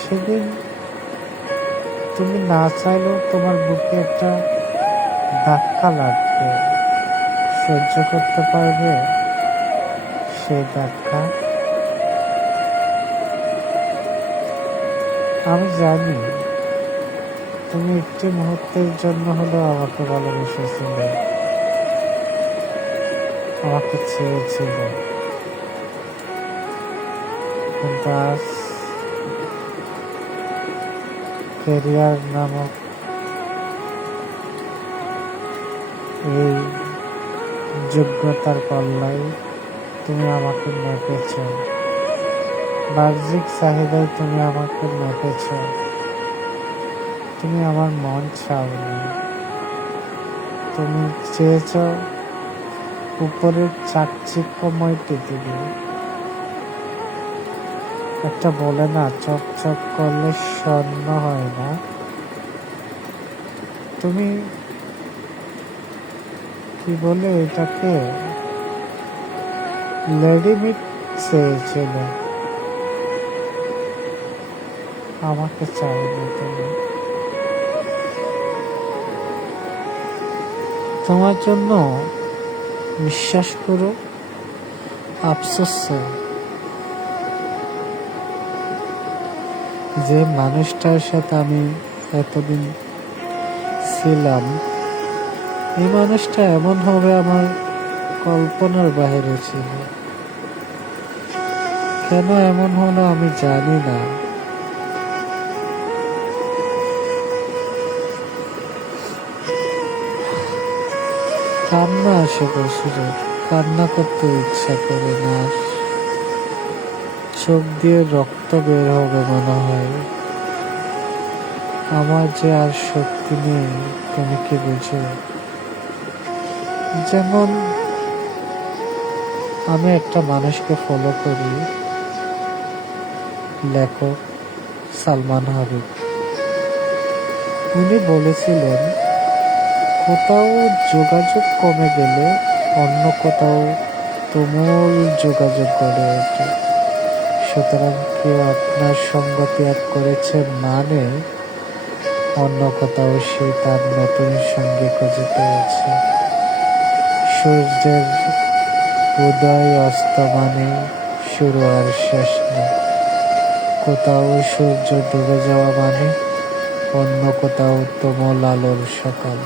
সেদিন তুমি না চাইলেও তোমার বুকে একটা ধাক্কা লাগবে, সহ্য করতে পারবে সেই ধাক্কা? আমি জানি তুমি একটি মুহূর্তের জন্য হলেও আমাকে ভালোবেসেছিলে, আমাকে চেয়েছিলে, কিন্তু আজ ক্যারিয়ার নামক এই যোগ্যতার পাল্লায় তুমি আমাকে মেপেছ, বাহ্যিক চাহিদায় তুমি আমাকে মেপেছ, তুমি আমার মন চাওনি। তুমি চেয়েছ উপরের চাকচিক্যময় পৃথিবী। একটা বলে না, চকচক করলে স্বর্ণ হয় না। তুমি কি বলে এটাকে, রেডিমেড চেয়েছিলে, আমাকে চাইনি তুমি। তোমার জন্য বিশ্বাস করো আফসোস যে মানুষটার সাথে আমি এতদিন ছিলাম, এই মানুষটা এমন হবে আমার কল্পনার বাইরে ছিল। কেন এমন হলো আমি জানি না। কান্না আসে বছরের, কান্না করতে ইচ্ছা করে না, চোখ দিয়ে রক্ত বের হবে মনে হয়। আমার যে আর শক্তি নেই, তুমি কি বুঝো? যেমন আমি একটা মানুষকে ফলো করি, লেখক সালমান হাবিব। উনি বলেছিলেন কোথাও যোগাযোগ কমে গেলে অন্য কোথাও তুমুল যোগাযোগ গড়ে ওঠে। সুতরাং কেউ আপনার সঙ্গ ত্যাগ করেছে মানে অন্য কোথাও সে তার নতুন সঙ্গী খুঁজে পেয়েছে। সূর্যের উদয় অস্ত মানে শুরু আর শেষ নেই। কোথাও সূর্য ডুবে যাওয়া মানে অন্য কোথাও তুমুল আলোর সকাল।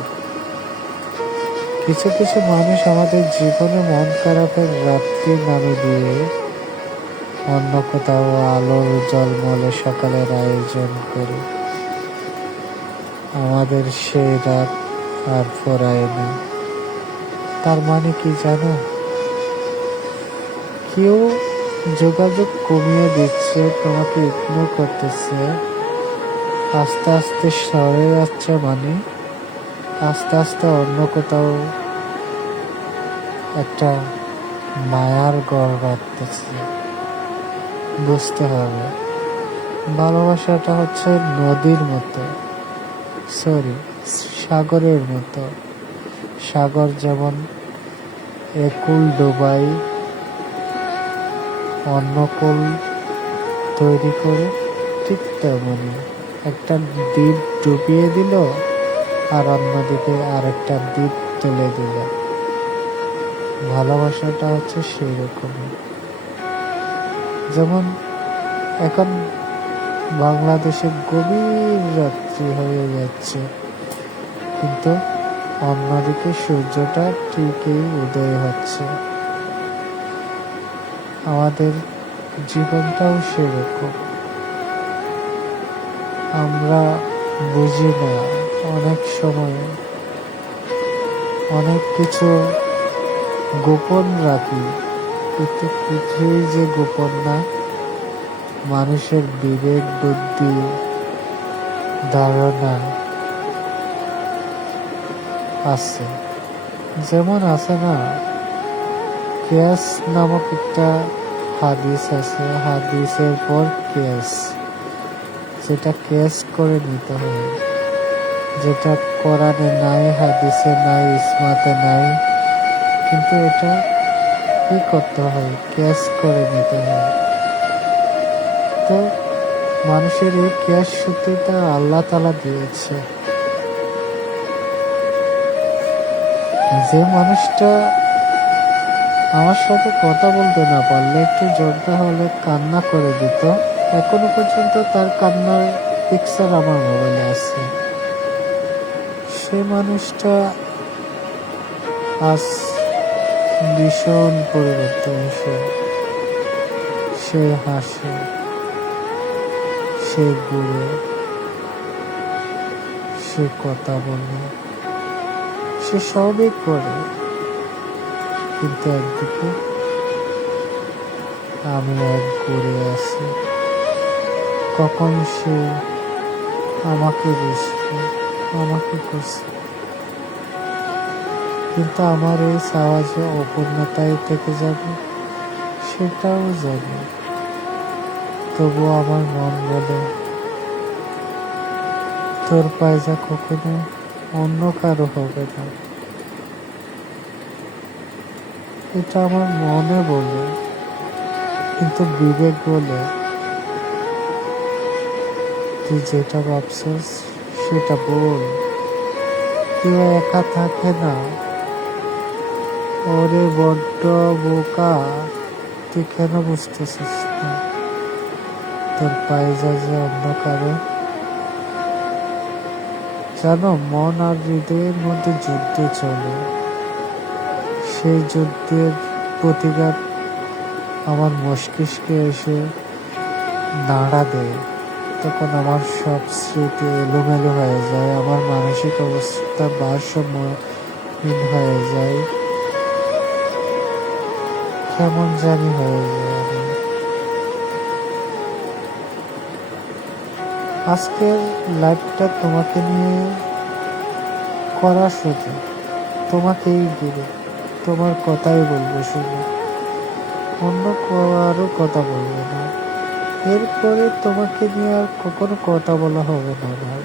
কিছু কিছু মানুষ আমাদের জীবনে মন খারাপের রাত্রি নামে দিয়ে অন্য কোথাও আলোর জলমলে সকালের আয়োজন করে। আমাদের সেই রাত আর ফোরায় না। তার মানে কি জানো? কেউ যোগাযোগ কমিয়ে দিচ্ছে, তোমাকে ইগনোর করতেছে, আস্তে আস্তে সরে যাচ্ছে মানে আস্তে আস্তে অন্য কোথাও একটা মায়ার গড় বাঁধতেছে। বুঝতে হবে ভালোবাসাটা হচ্ছে নদীর মতো, সাগরের মতো। সাগর যেমন একুল ডোবাই অন্য কুল তৈরি করে, ঠিক তেমনি একটা দ্বীপ ডুবিয়ে দিল আর অন্যদিকে আরেকটা দ্বীপ তুলে দিল। ভালোবাসাটা হচ্ছে সেই রকমই। যেমন এখন বাংলাদেশে গভীর রাত্রি হয়ে যাচ্ছে, কিন্তু অন্যদিকে সূর্যটা ঠিকই উদয় হচ্ছে। আমাদের জীবনটাও সেরকম। আমরা বুঝি না, অনেক সময় অনেক কিছু গোপন রাখি, কিন্তু কিছুই যে গোপন না। মানুষের বিবেক বুদ্ধি ধারণা আছে। যেমন আছে না, কেয়াস নামক একটা হাদিস আছে, হাদিসের পর কেয়াস, যেটা কেয়াস করে নিতে হয়, যেটা কোরআনে নাই, হাদিসে নাই, ইসমাতে নাই, কিন্তু এটা কি করতে হয়, কেয়াস করে নিতে হয়। তো মানুষের এই কেয়াস সত্যিটা আল্লাহ তাআলা দিয়েছে। যে মানুষটা আমার সাথে কথা বলতে না পারলে একটু যোগ্য হলে কান্না করে দিত, এখনো পর্যন্ত তার কান্নার পিকচার আমার মোবাইলে আছে। সে মানুষটা আজ ভীষণ পরিবর্তনশীল। সে হাসে, সে ঘুরে, সে কথা বলে, সে সবই করে, কিন্তু একদিকে আমি এক ঘুরে আছি। কখন সে আমাকে বুঝবে, আমাকে খুঁজবে, কিন্তু আমার এই চাওয়া যে অপূর্ণতায় থেকে যাবে সেটাও জানি। তবু আমার মন বলে তোর পায়জা কখনো অন্য কারো হবে না। এটা আমার মনে বলে, কিন্তু বিবেক বলে তুই যেটা ভাবছিস সেটা বল। কেউ একা থাকে না। ওরে বড্ড বোকা, তুই কেন বুঝতেছিস না তোর পায়জা যে অন্য কারো। জানো, মন আর হৃদয়ের মধ্যে যুদ্ধ চলে। সেই যুদ্ধের প্রতিঘাত আমার মস্তিষ্কে এসে নাড়া দেয়। তখন আমার সব স্মৃতি এলোমেলো হয়ে যায়, আমার মানসিক অবস্থা ভারসাম্যহীন হয়ে যায়, কেমন জানি হয়ে যায় আমি। আজকের লাইভটা তোমাকে নিয়ে করা শুধু তোমাকেই দিবে, তোমার কথাই বলবো শুধু, অন্য কারো কথা বলবো না। এরপরে তোমাকে নিয়ে আর কখনো কথা বলা হবে না আমার।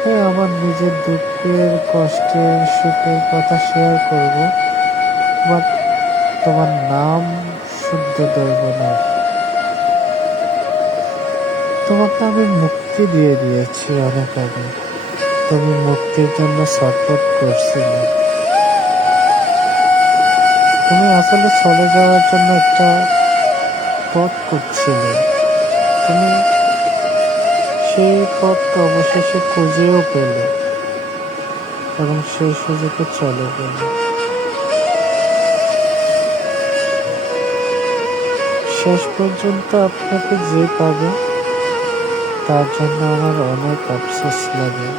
হ্যাঁ, আমার নিজের দুঃখের, কষ্টের, সুখের কথা শেয়ার করব, বাট তোমার নাম শুদ্ধ ধরব না। তোমাকে আমি মুক্তি দিয়ে দিয়েছি অনেক আগে, তুমি মুক্তির জন্য ছটফট করছিলে। তুমি আসলে চলে যাওয়ার জন্য একটা পথ করছিলে। তুমি সেই পথটা অবশেষে খুঁজেও পেলে এবং সেই সুযোগে চলে গেলে। শেষ পর্যন্ত আপনাকে যে পাবে তার জন্য আমার অনেক আফসোস লাগে,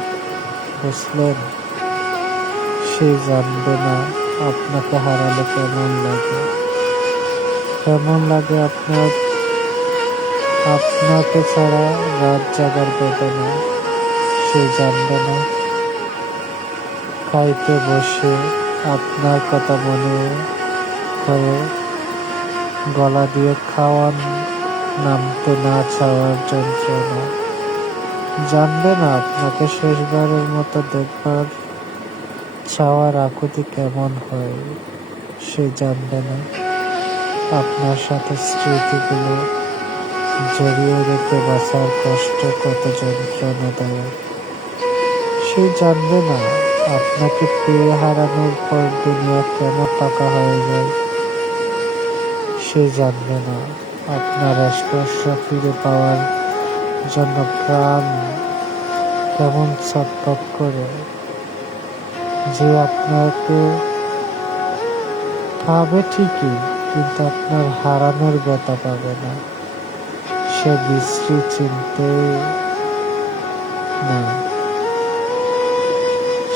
বুঝলেন? সে জানবে না আপনাকে হারালে কেমন লাগে, কেমন লাগে আপনাকে ছাড়া রাত জাগার বেদনা। সে জানবে না খাইতে বসে আপনার কথা মনে করে গলা দিয়ে খাওয়ার নামতে না চাওয়ার যন্ত্রণা। জানবে না আপনাকে শেষবারের মতো দেখবার চাওয়ার আকুতি কেমন হয়। সে জানবে না আপনার সাথে স্মৃতিগুলো জড়িয়ে রেখে বাঁচার কষ্ট কত যন্ত্রণাদায়ক। সে জানবে না আপনাকে পেয়ে হারানোর পর দুনিয়া কেমন টাকা হয়ে যায়। সে জানবে না আপনার স্পর্শ ফিরে পাওয়ার জন্য প্রাণ কেমন ছটফট করে। যে আপনাকে পাবে ঠিকই, কিন্তু আপনার হারানোর ব্যথা পাবে না। সে বিশ্রী চিনতে না।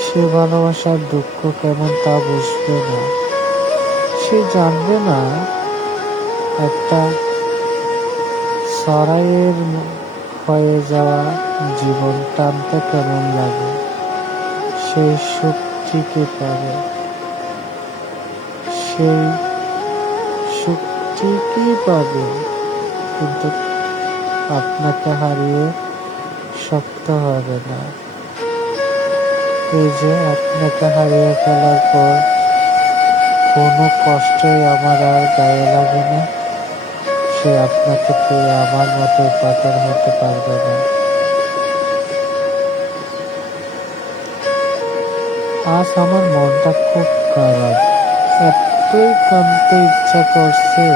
সে ভালোবাসার দুঃখ কেমন তা বুঝবে না। সে জানবে না একটা সরাইয়ের হয়ে যাওয়া জীবন টানতে কেমন লাগে। সেই সুখ ঠিকই পাবে, সেই সুখ ঠিকই পাবে, কিন্তু আপনাকে হারিয়ে শক্ত হবে না। এই যে আপনাকে হারিয়ে ফেলার পর কোনো কষ্টই আমার আর গায়ে লাগে না, সে আপনাকে পেয়ে আমার মতোই পাথর হতে পারবে না। আজ আমার মনটা খুব খারাপ, এতই কাঁদতে ইচ্ছা করছে,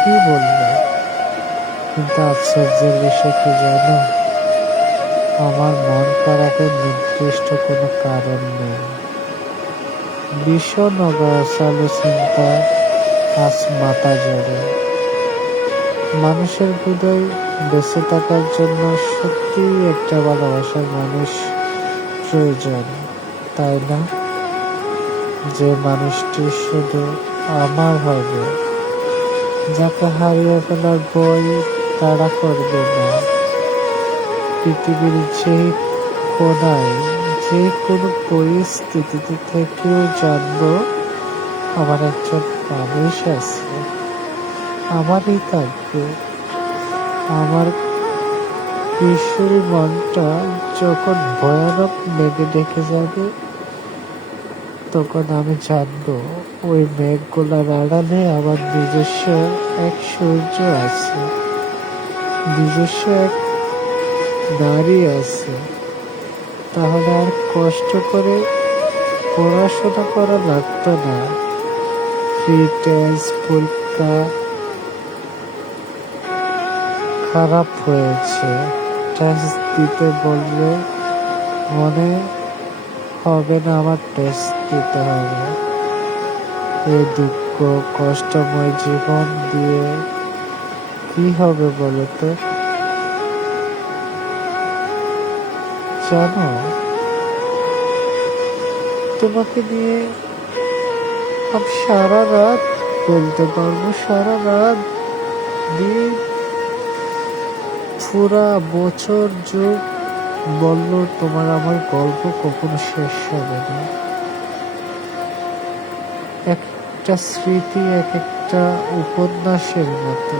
কি বলবো। কিন্তু আশ্চর্যের বিষয় কি জানো, আমার মন খারাপের নির্দিষ্ট কোনো কারণ নেই। ভীষণ অগোছালো চিন্তা আজ মাথা জড়ে। মানুষের হৃদয় বেঁচে থাকার জন্য সত্যিই একটা ভালোবাসার মানুষ প্রয়োজন, তাই না? যে মানুষটি শুধু আমার হবে, যাকে হারিয়ে ফেলার ভয় তাড়া করবে না। পৃথিবীর যে কোনায় যে কোনো পরিস্থিতিতে থেকেও জানবো আমার একজন মানুষ আছে, আমারই থাকবে। আমার কিশোরী মনটা যখন ভয়ানক মেঘে ডেকে যাবে, তখন আমি জানবো ওই মেঘগুলার আড়ালে আমার নিজস্ব এক সূর্য আছে, নিজস্ব এক নারী আছে। তাহলে আর কষ্ট করে পড়াশোনা করা লাগতো না। ফ্রি টেস্ট পরীক্ষা খারাপ হয়েছে, টেস্ট দিতে বললে মনে হবে না আমার টেস্ট দিতে হবে। এই দুঃখ কষ্টময় জীবন দিয়ে কি হবে বলো তো? জানো, তোমাকে নিয়ে আমি সারা রাত বলতে পারবো, সারা রাত দিন পুরা বছর যুগ বললো তোমার আমার গল্প কখনো শেষ হবে না। একটা স্মৃতি এক একটা উপন্যাসের মতো।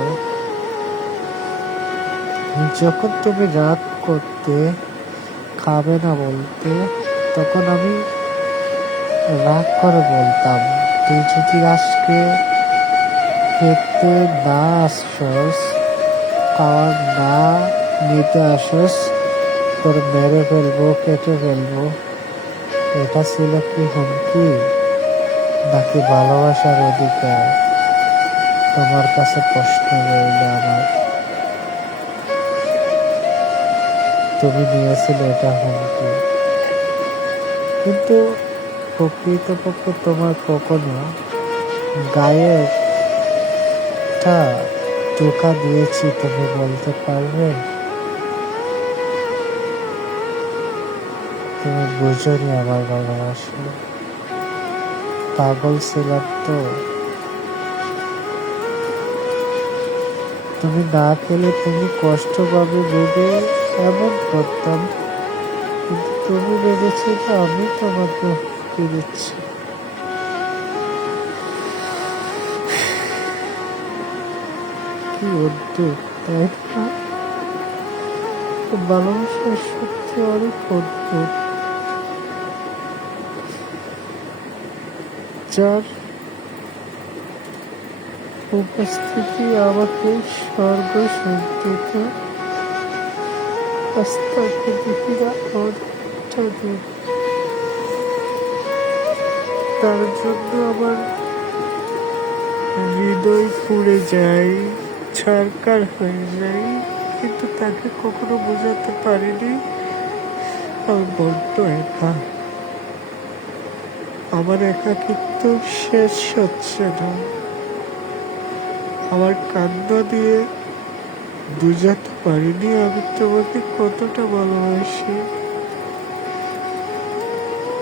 যখন তুমি রাগ করতে, খাবে না বলতে, তখন আমি রাগ করে বলতাম, তুই যদি আজকে খেতে না আসছস, খাওয়ার না নিতে আসস, তোর মেরে ফেলবো, কেটে ফেলবো। এটা ছিল কি হুমকি নাকি ভালোবাসার অধিকার? তোমার কাছে প্রশ্ন রইল আমার। তুমি নিয়েছিলে এটা হুমকি, কিন্তু প্রকৃতপক্ষে তোমার কখনো গায়ে একটা টোকা দিয়েছি তুমি বলতে পারবে? তুমি বুঝোনি আমার ভালোবাসা, পাগল ছিলাম তো। তুমি না পেলে তুমি কষ্ট পাবে ভেবে এমন করতাম, কিন্তু তুমি ভেবেছো যে আমি তোমাকে হুমকি দিচ্ছি। কি অদ্ভুত, তাই না? ভালোবাসা সত্যি অনেক অদ্ভুত। যার উপস্থিতি আমাকে স্বর্গ সজ্জিত, আস্তাকে দেখি না অনেকটা দূর। তার জন্য আমার হৃদয় পুড়ে যায়, ছারকার হয়ে যায়, কিন্তু তাকে কখনো বোঝাতে পারিনি আমি বড্ড একা। আমার একাকিত্ব শেষ হচ্ছে না। আমার কান্না দিয়ে বুঝাতে পারিনি আমি তোমাকে কতটা ভালোবাসি।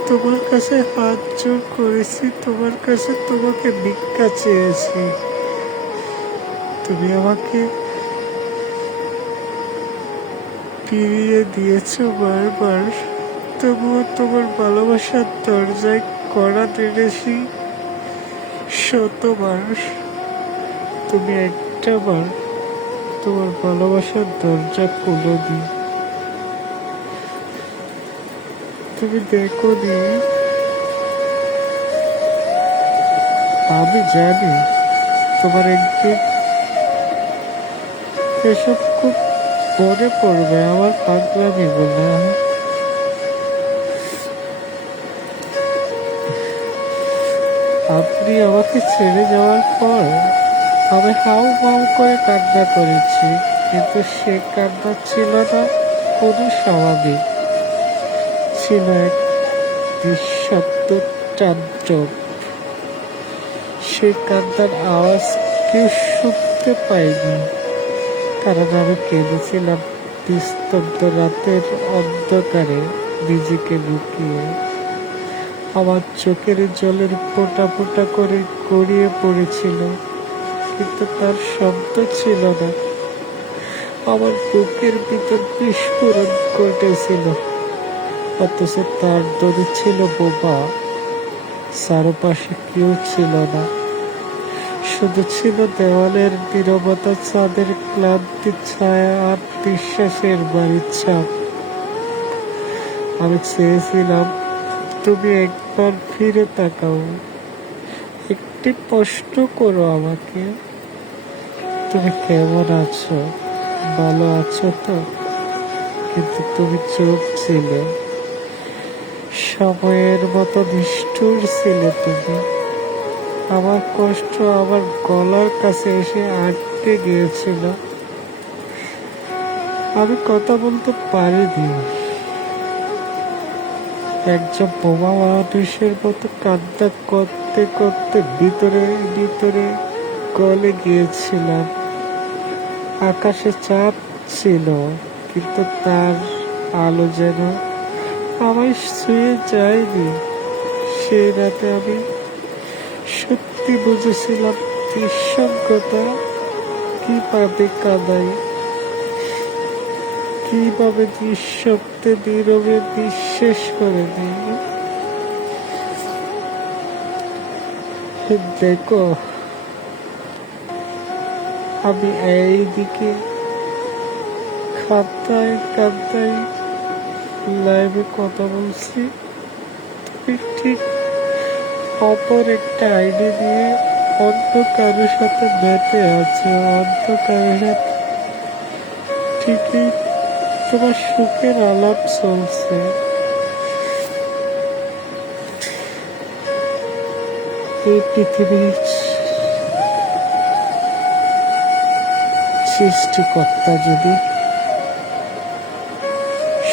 তোমার কাছে হাত জোর করেছি, তোমার কাছে তোমাকে ভিক্ষা চেয়েছি। তুমি আমাকে ফিরিয়ে দিয়েছো বারবার, তবুও তোমার ভালোবাসার দরজায় কড়া নেড়েছি শতবার। তুমি একটা বার তোমার ভালোবাসার দরজা খুলোনি। তুমি দেখোনি। আমি জানি তোমার একদিন এসব খুব মনে পড়বে আমার পাগলামি বলে। আপনি আমাকে ছেড়ে যাওয়ার পর আমি হাউ মাউ করে কান্না করেছি, কিন্তু সে কান্না ছিল না কোনো স্বাভাবিক, ছিল এক নিঃশব্দ তাণ্ডব। সে কান্নার আওয়াজ কেউ শুনতে পায়নি, কারণ আমি কেঁদেছিলাম নিস্তব্ধ রাতের অন্ধকারে নিজেকে লুকিয়ে। আমার চোখের জলের ফোঁটা ফোঁটা করে গড়িয়ে পড়েছিল, কিন্তু তার শব্দ ছিল না। আমার বুকের ভিতর বিস্ফোরণ ঘটেছিল, অথচ তার দড়ি ছিল বোবা। চারপাশে কেউ ছিল না, শুধু ছিল দেওয়ালের নীরবতা, চাঁদের ক্লান্তি ছায়া আর বিশ্বাসের বাড়ির ছাপ। আমি চেয়েছিলাম তুমি একবার ফিরে তাকাও, একটি প্রশ্ন করো আমাকে, তুমি কেমন আছো, ভালো আছো তো? কিন্তু তুমি চুপ ছিলে, সময়ের মতো নিষ্ঠুর ছিলে তুমি। আমার কষ্ট আমার গলার কাছে এসে আটকে গিয়েছিল, আমি কথা বলতে পারিনি। একজন বোমা মানুষের মতো কান্না করতে করতে ভিতরে ভিতরে গলে গিয়েছিলাম। আকাশে চাঁদ ছিল, কিন্তু তার আলো যেন আমায় ছুঁয়ে যায়নি। সেই রাতে আমি সত্যি বুঝেছিলাম নিঃসঙ্গতা কিভাবে কাঁদাই, কিভাবে নিঃশব্দে নীরবে বিশ্বাস করে দিই। দেখো, আমি এইদিকে কাঁদাই কাঁদাই লাইভে কথা বলছি, তুমি ঠিক অপর একটা আইডি দিয়ে অন্য কারোর সাথে মেতে আছে, অন্য কারোর সাথে ঠিকই তোমার সুখের আলাপ চলছে। এই পৃথিবীর সৃষ্টিকর্তা যদি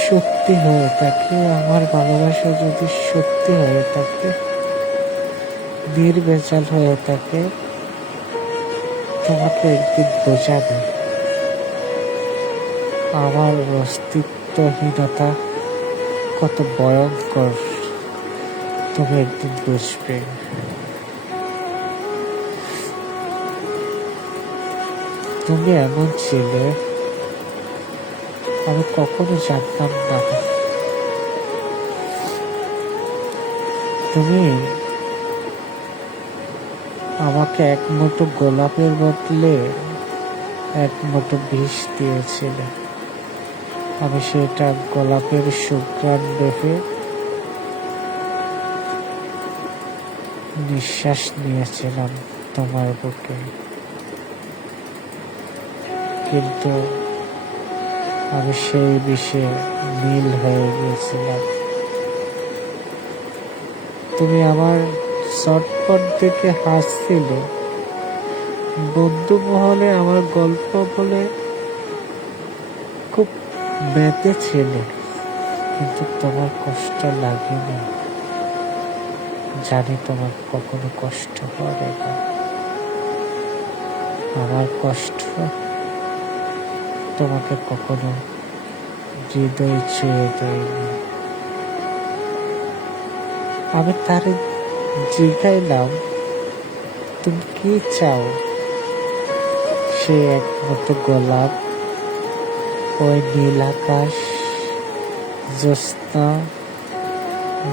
সত্যি হয়ে থাকে, আমার ভালোবাসা যদি সত্যি হয়ে থাকে, নির্ভেজাল হয়ে থাকে, তোমাকে একদিন বোঝাবে আমার অস্তিত্বহীনতা কত ভয়ঙ্কর। তুমি একদিন বুঝবে। তুমি এমন ছিলে আমি কখনো জানতাম না। তুমি আমাকে এক মুঠো গোলাপের বদলে এক মুঠো বিষ দিয়েছিলে। আমি সেটা গোলাপের সুঘ্রাণ দেখে নিঃশ্বাস নিয়েছিলাম তোমার বুকে, কিন্তু আমি সেই বিষে নীল হয়ে গিয়েছিলাম। তুমি আমার চটপট দেখে হাসছিলে, বন্ধু মহলে আমার গল্প বলে খুব মেতেছিলে, কিন্তু তোমার কষ্ট লাগেনি। জানি তোমার কখনো কষ্ট হবে না। আমার কষ্ট তোমাকে কখনো হৃদয় ছুঁয়ে দেয়নি। আমি তার জিজ্ঞাইলাম তুমি কি চাও? সে এক মতো গোলাপ, ওই নীল আকাশ, জ্যোৎস্না,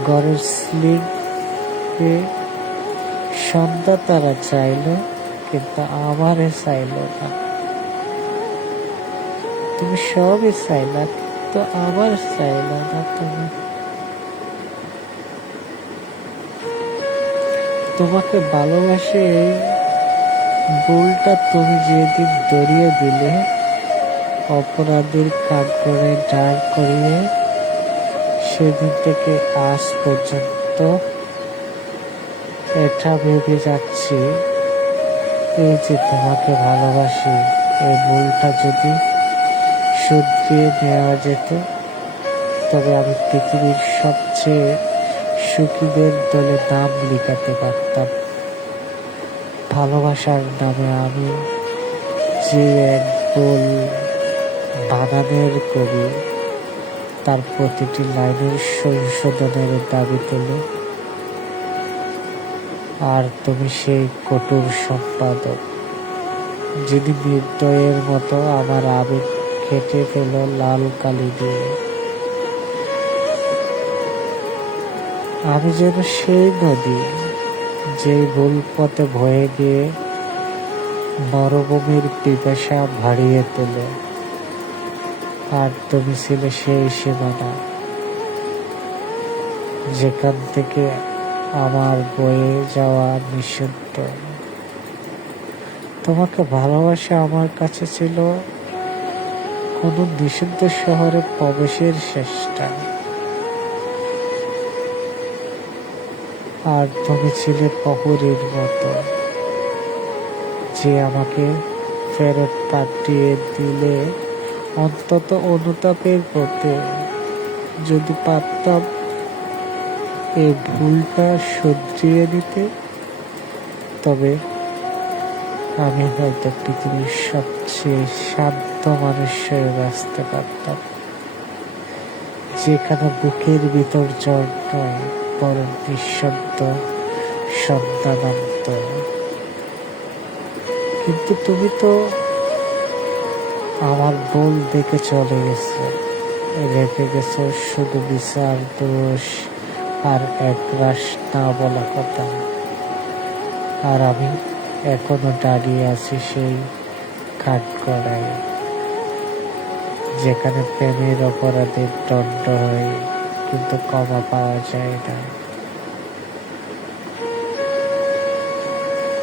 ঘরের স্লিপে সন্ধ্যা তারা চাইল, কিন্তু আমারে চাইল না। তুমি সবই চাইলা, কিন্তু আমার চাইল না। তুমি তোমাকে ভালোবাসে এই ভুলটা তুমি যেদিন দরিয়ে দিলে, অপরাধীর কাঠগড়ায় দাঁড় করিয়ে, সেদিন থেকে আজ পর্যন্ত এটা ভেবে যাচ্ছি, এই যে তোমাকে ভালোবাসি, এই ভুলটা যদি শুধরিয়ে নেওয়া যেত, তবে আমি পৃথিবীর সবচেয়ে সুখীদের দলে নাম লিখাতে পারতাম। ভালোবাসার নামে আমি যে এক বোল বানানের কবি, তার প্রতিটি লাইনের সংশোধনের দাবি তুলে, আর তুমি সেই কঠোর সম্পাদক, যিনি নির্দয়ের মতো আমার আবেগ কেটে ফেল লাল কালি দিয়ে। আমি যেন সেই নদী, যেই ভুল পথে বয়ে গিয়ে মরুভূমির পিপাসা ভাড়িয়ে তোলে, আর তুমি ছিলে সেই সীমানা, যেখান থেকে আমার বয়ে যাওয়া নিষিদ্ধ। তোমাকে ভালোবাসা আমার কাছে ছিল কোনো নিষিদ্ধ শহরে প্রবেশের চেষ্টা, আর তুমি ছিলে প্রহরীর মতো, যে আমাকে ফেরত পাঠিয়ে দিলে অন্তত অনুতাপের পথে যদি পারতাম এই ভুলটা শুধরিয়ে নিতে, তবে আমি হয়তো পৃথিবীর সবচেয়ে শান্ত মানুষ হয়ে বাঁচতে পারতাম, যেখানে বুকের ভিতর জ্বর নয়, বরং নিঃশব্দ সন্তানান্ত। কিন্তু তুমি তো আমার ভুল দেখে চলে গেছো, রেখে গেছো শুধু বিচার, দোষ আর একরাশ না বলা কথা। আর আমি এখনো দাঁড়িয়ে আছি সেই কাঠগড়ায়, যেখানে প্রেমের অপরাধের দণ্ড হয়, কিন্তু ক্ষমা পাওয়া যায় না।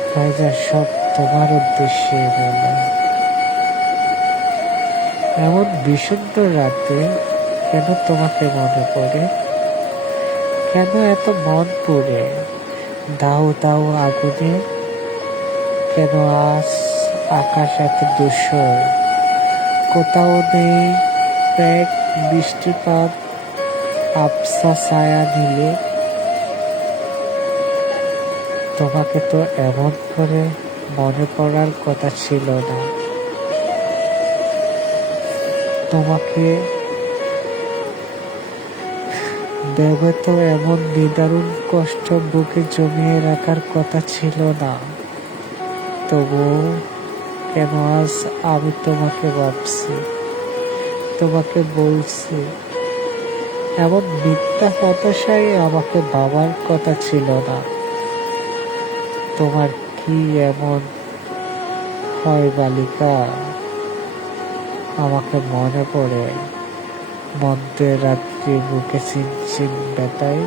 ফাইজা, সব তোমার উদ্দেশ্যে বলে। এমন বিশুদ্ধ রাতে কেন তোমাকে মনে পড়ে? কেন এত মন পুড়ে দাও দাও আগুনে? কেন আজ আকাশ এত ধূসর? কোথাও নেই মেঘ, বৃষ্টিপাত, আবছা ছায়া নীলে। তোমাকে তো এমন করে মনে পড়ার কথা ছিল না। তোমাকে ভেবে তো এমন নিদারুণ কষ্ট বুকে জমিয়ে রাখার কথা ছিল না। তবুও কেন আজ আমি তোমাকে ভাবছি, তোমাকে বলছি। এমন মিথ্যা হতাশাই আমাকে ভাবার কথা ছিল না। তোমার কি এমন হয় বালিকা? আমাকে মনে পড়ে মধ্যরাত্রি বুকে চিনচিন ব্যথায়,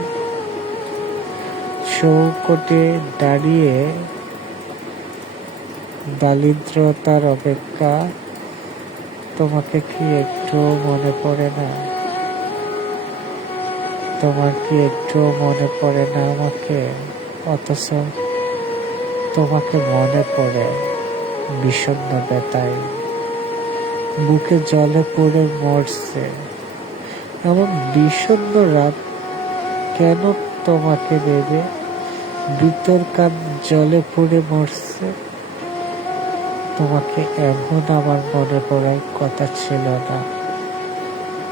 চৌকটে দাঁড়িয়ে দারিদ্রতার অপেক্ষা। তোমাকে কি একটু মনে পড়ে না? তোমার কি একটু মনে পড়ে না আমাকে? অথচ তোমাকে মনে পড়ে বিষণ্ণ ব্যথায়, বুকে জলে পড়ে মরছে। এমন বিষণ্ণ রাত কেন তোমাকে দেবে? ভিতর কান জলে পড়ে মরছে। তোমাকে এমন আমার মনে পড়ার কথা ছিল না।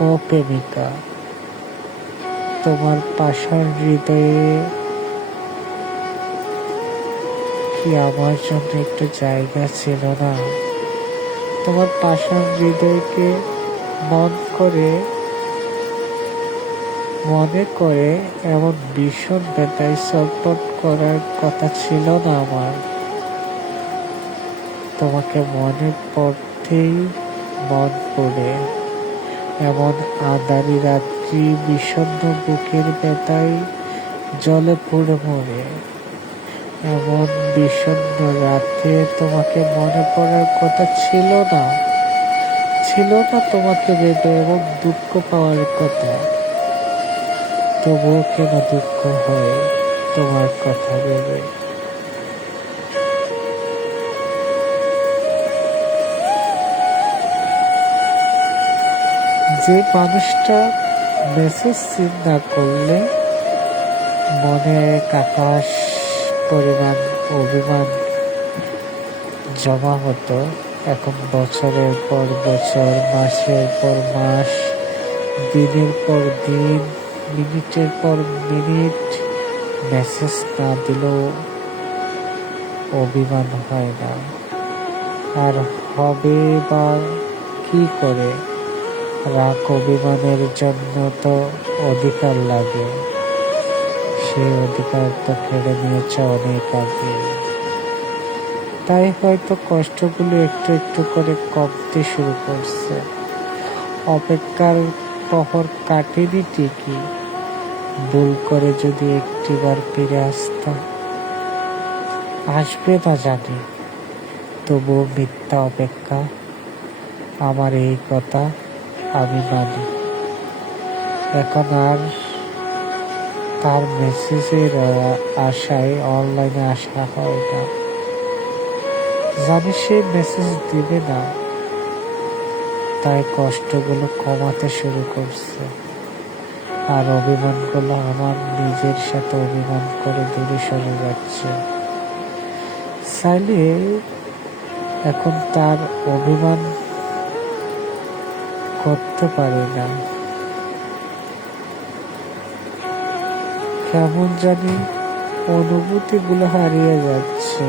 ও প্রেমিকা, তোমার পাষাণ হৃদয়ে কি আমার জন্য একটু জায়গা ছিল না? তোমার পাষাণ হৃদয়কে মনে করে এমন ভীষণ ব্যথায় ছটফট করার কথা ছিল না আমার। তোমাকে মনে পড়তেই মন পড়ে এমন আঁধারি রাত্রি, বিষণ্ণ বুকের ব্যথায় জলে পড়ে মরে। এমন বিষণ্ণ রাতে তোমাকে মনে পড়ার কথা ছিল না। তোমাকে ভেবে এবং দুঃখ পাওয়ার কথা। তবুও কেন দুঃখ হয়? তোমার কথা ভেবে। যে মানুষটা মেসেজ সিন না করলে মনে এক আকাশ পরিমাণ অভিমান জমা হতো, এখন বছরের পর বছর, মাসের পর মাস, দিনের পর দিন, মিনিটের পর মিনিট মেসেজ না দিলেও অভিমান হয় না। আর হবে বা কি করে? রাগ অভিমানের জন্য তো অধিকার লাগে, সেই অধিকার তো কেড়ে নিয়েছে অনেক আগে। তাই হয়তো কষ্টগুলো একটু একটু করে কমতে শুরু করছে। অপেক্ষার প্রহর কাটেনি ঠিকই, ভুল করে যদি একটিবার ফিরে আসতাম। আসবে না জানি, তবুও মিথ্যা অপেক্ষা। আমার এই কথা আমি মানি। এখন আর তার মেসেজের আশায় অনলাইনে আসা হয় না। জানি সে মেসেজ দিবে না, তাই কষ্টগুলো কমাতে শুরু করছে। আর অভিমানগুলো আমার নিজের সাথে অভিমান করে দূরে সরে যাচ্ছে। চাইলে এখন তার অভিমান করতে পারি না। কেমন জানি অনুভূতিগুলো হারিয়ে যাচ্ছে।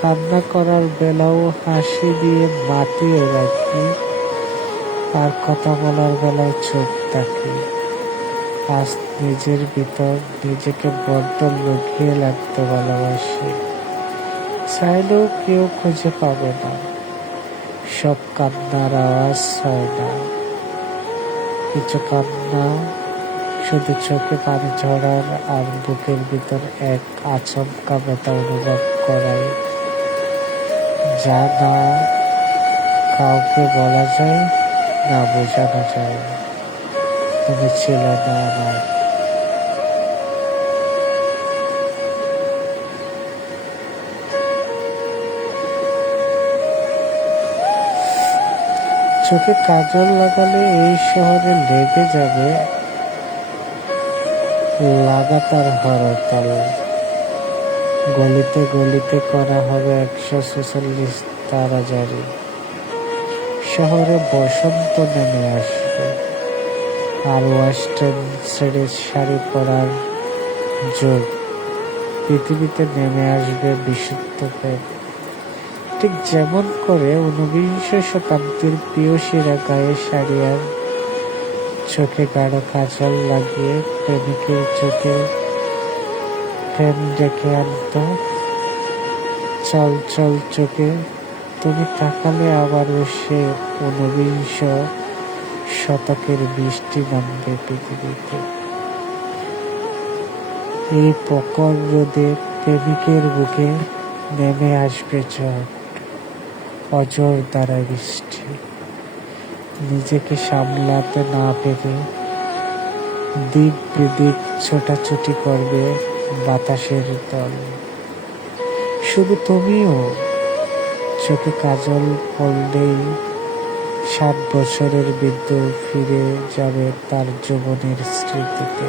কান্না করার বেলাও হাসি দিয়ে মাতিয়ে রাখি, আর কথা বলার বেলায় চোখ থাকি। আজ নিজের ভিতর নিজেকে বড্ড লুকিয়ে রাখতে ভালোবাসি। চাইলেও কেউ খুঁজে পাবে না, সব কান্নার আওয়াজ হয় না। কিছু কান্না শুধু চোখে পানি ঝরার আর বুকের ভিতর এক আচমকা ব্যথা অনুভব করায়, যা না কাউকে বলা যায়, না বোঝানো যায়। তুমি ছিলে না আমার। চোখে কাজল লাগালে এই শহরে লেগে যাবে লাগাতার হরতাল। গলিতে গলিতে করা হবে 146 তারা জারি। শহরে বসন্ত নেমে আসবে, আর ওয়েস্টার্ন ছেড়ে শাড়ি পরার যোগ। পৃথিবীতে নেমে আসবে বিশুদ্ধ প্রেম, ঠিক যেমন করে 19 শতাব্দীর প্রিয়সীরা গায়ে শাড়ি আর চোখে গাঢ় কাজল লাগিয়ে প্রেমিকের চোখে প্রেম ডেকে আনত। চল চল চোখে তুমি তাকালে আবারও সে 19 শতকের বৃষ্টি নামবে পৃথিবীতে। এই প্রখর রোদে প্রেমিকের বুকে নেমে আসবে ঝড়, অঝোর দ্বারা বৃষ্টি। নিজেকে সামলাতে না পেরে দিক বিদিক ছোটাছুটি করবে বাতাসের দল। শুধু তুমিও চোখে কাজল পড়লেই 60 বছরের বৃদ্ধ ফিরে যাবে তার যৌবনের স্মৃতিতে।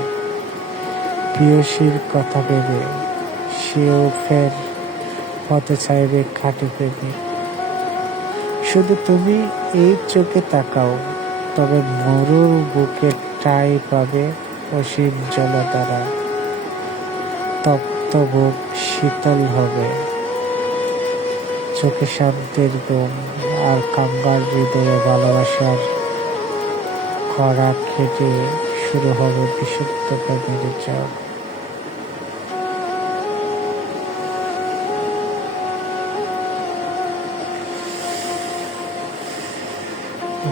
প্রিয়সীর কথা ভেবে সেও ফের হতে চাইবে খাঁটি প্রেমিক। শুধু তুমি এই চোখে তাকাও, তবে মরুর বুকে ঠাঁই পাবে অসীম জলধারা। তপ্ত বুক শীতল হবে, চোখে শান্তির ঘুম, আর কাঙ্গাল হৃদয়ে ভালোবাসার খরা খেটে শুরু হবে বিশুদ্ধ প্রেমের ঝড়।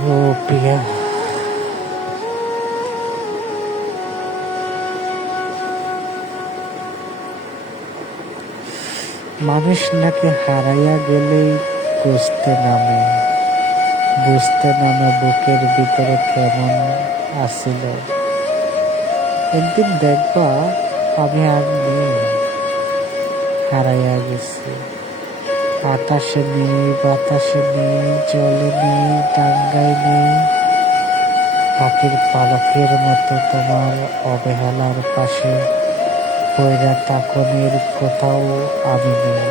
ও প্রিয়া, মানুষ নাকি হারাইয়া গেলেই বুঝতে নামে বুকের ভিতরে কেমন আসিল। একদিন দেখবা আমি আর নেই, হারাইয়া গেছি। আকাশে নেই, বাতাসে নেই, জলে নেই, ডাঙ্গায় নেই। পাখির পালকের মতো তোমার অবহেলার পাশে পয়রা তাকনের কোথাও আমি নেই।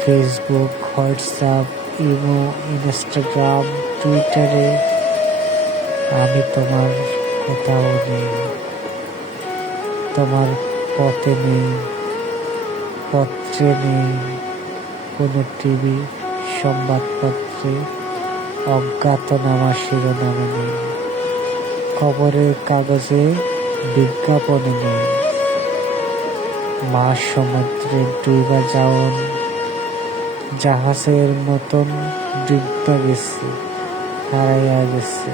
ফেসবুক, হোয়াটসঅ্যাপ, ইমো, ইনস্টাগ্রাম, টুইটারে আমি তোমার কোথাও নেই। তোমার পথে নেই, পত্রে নেই, কোনো টিভি সংবাদপত্রে অজ্ঞাতনামা শিরোনামে নেই, খবরের কাগজে বিজ্ঞাপনে নেই। মা সমুদ্রে ডুবা যাওন জাহাজের মতন ডুববা গেছে, হারাইয়া গেছে।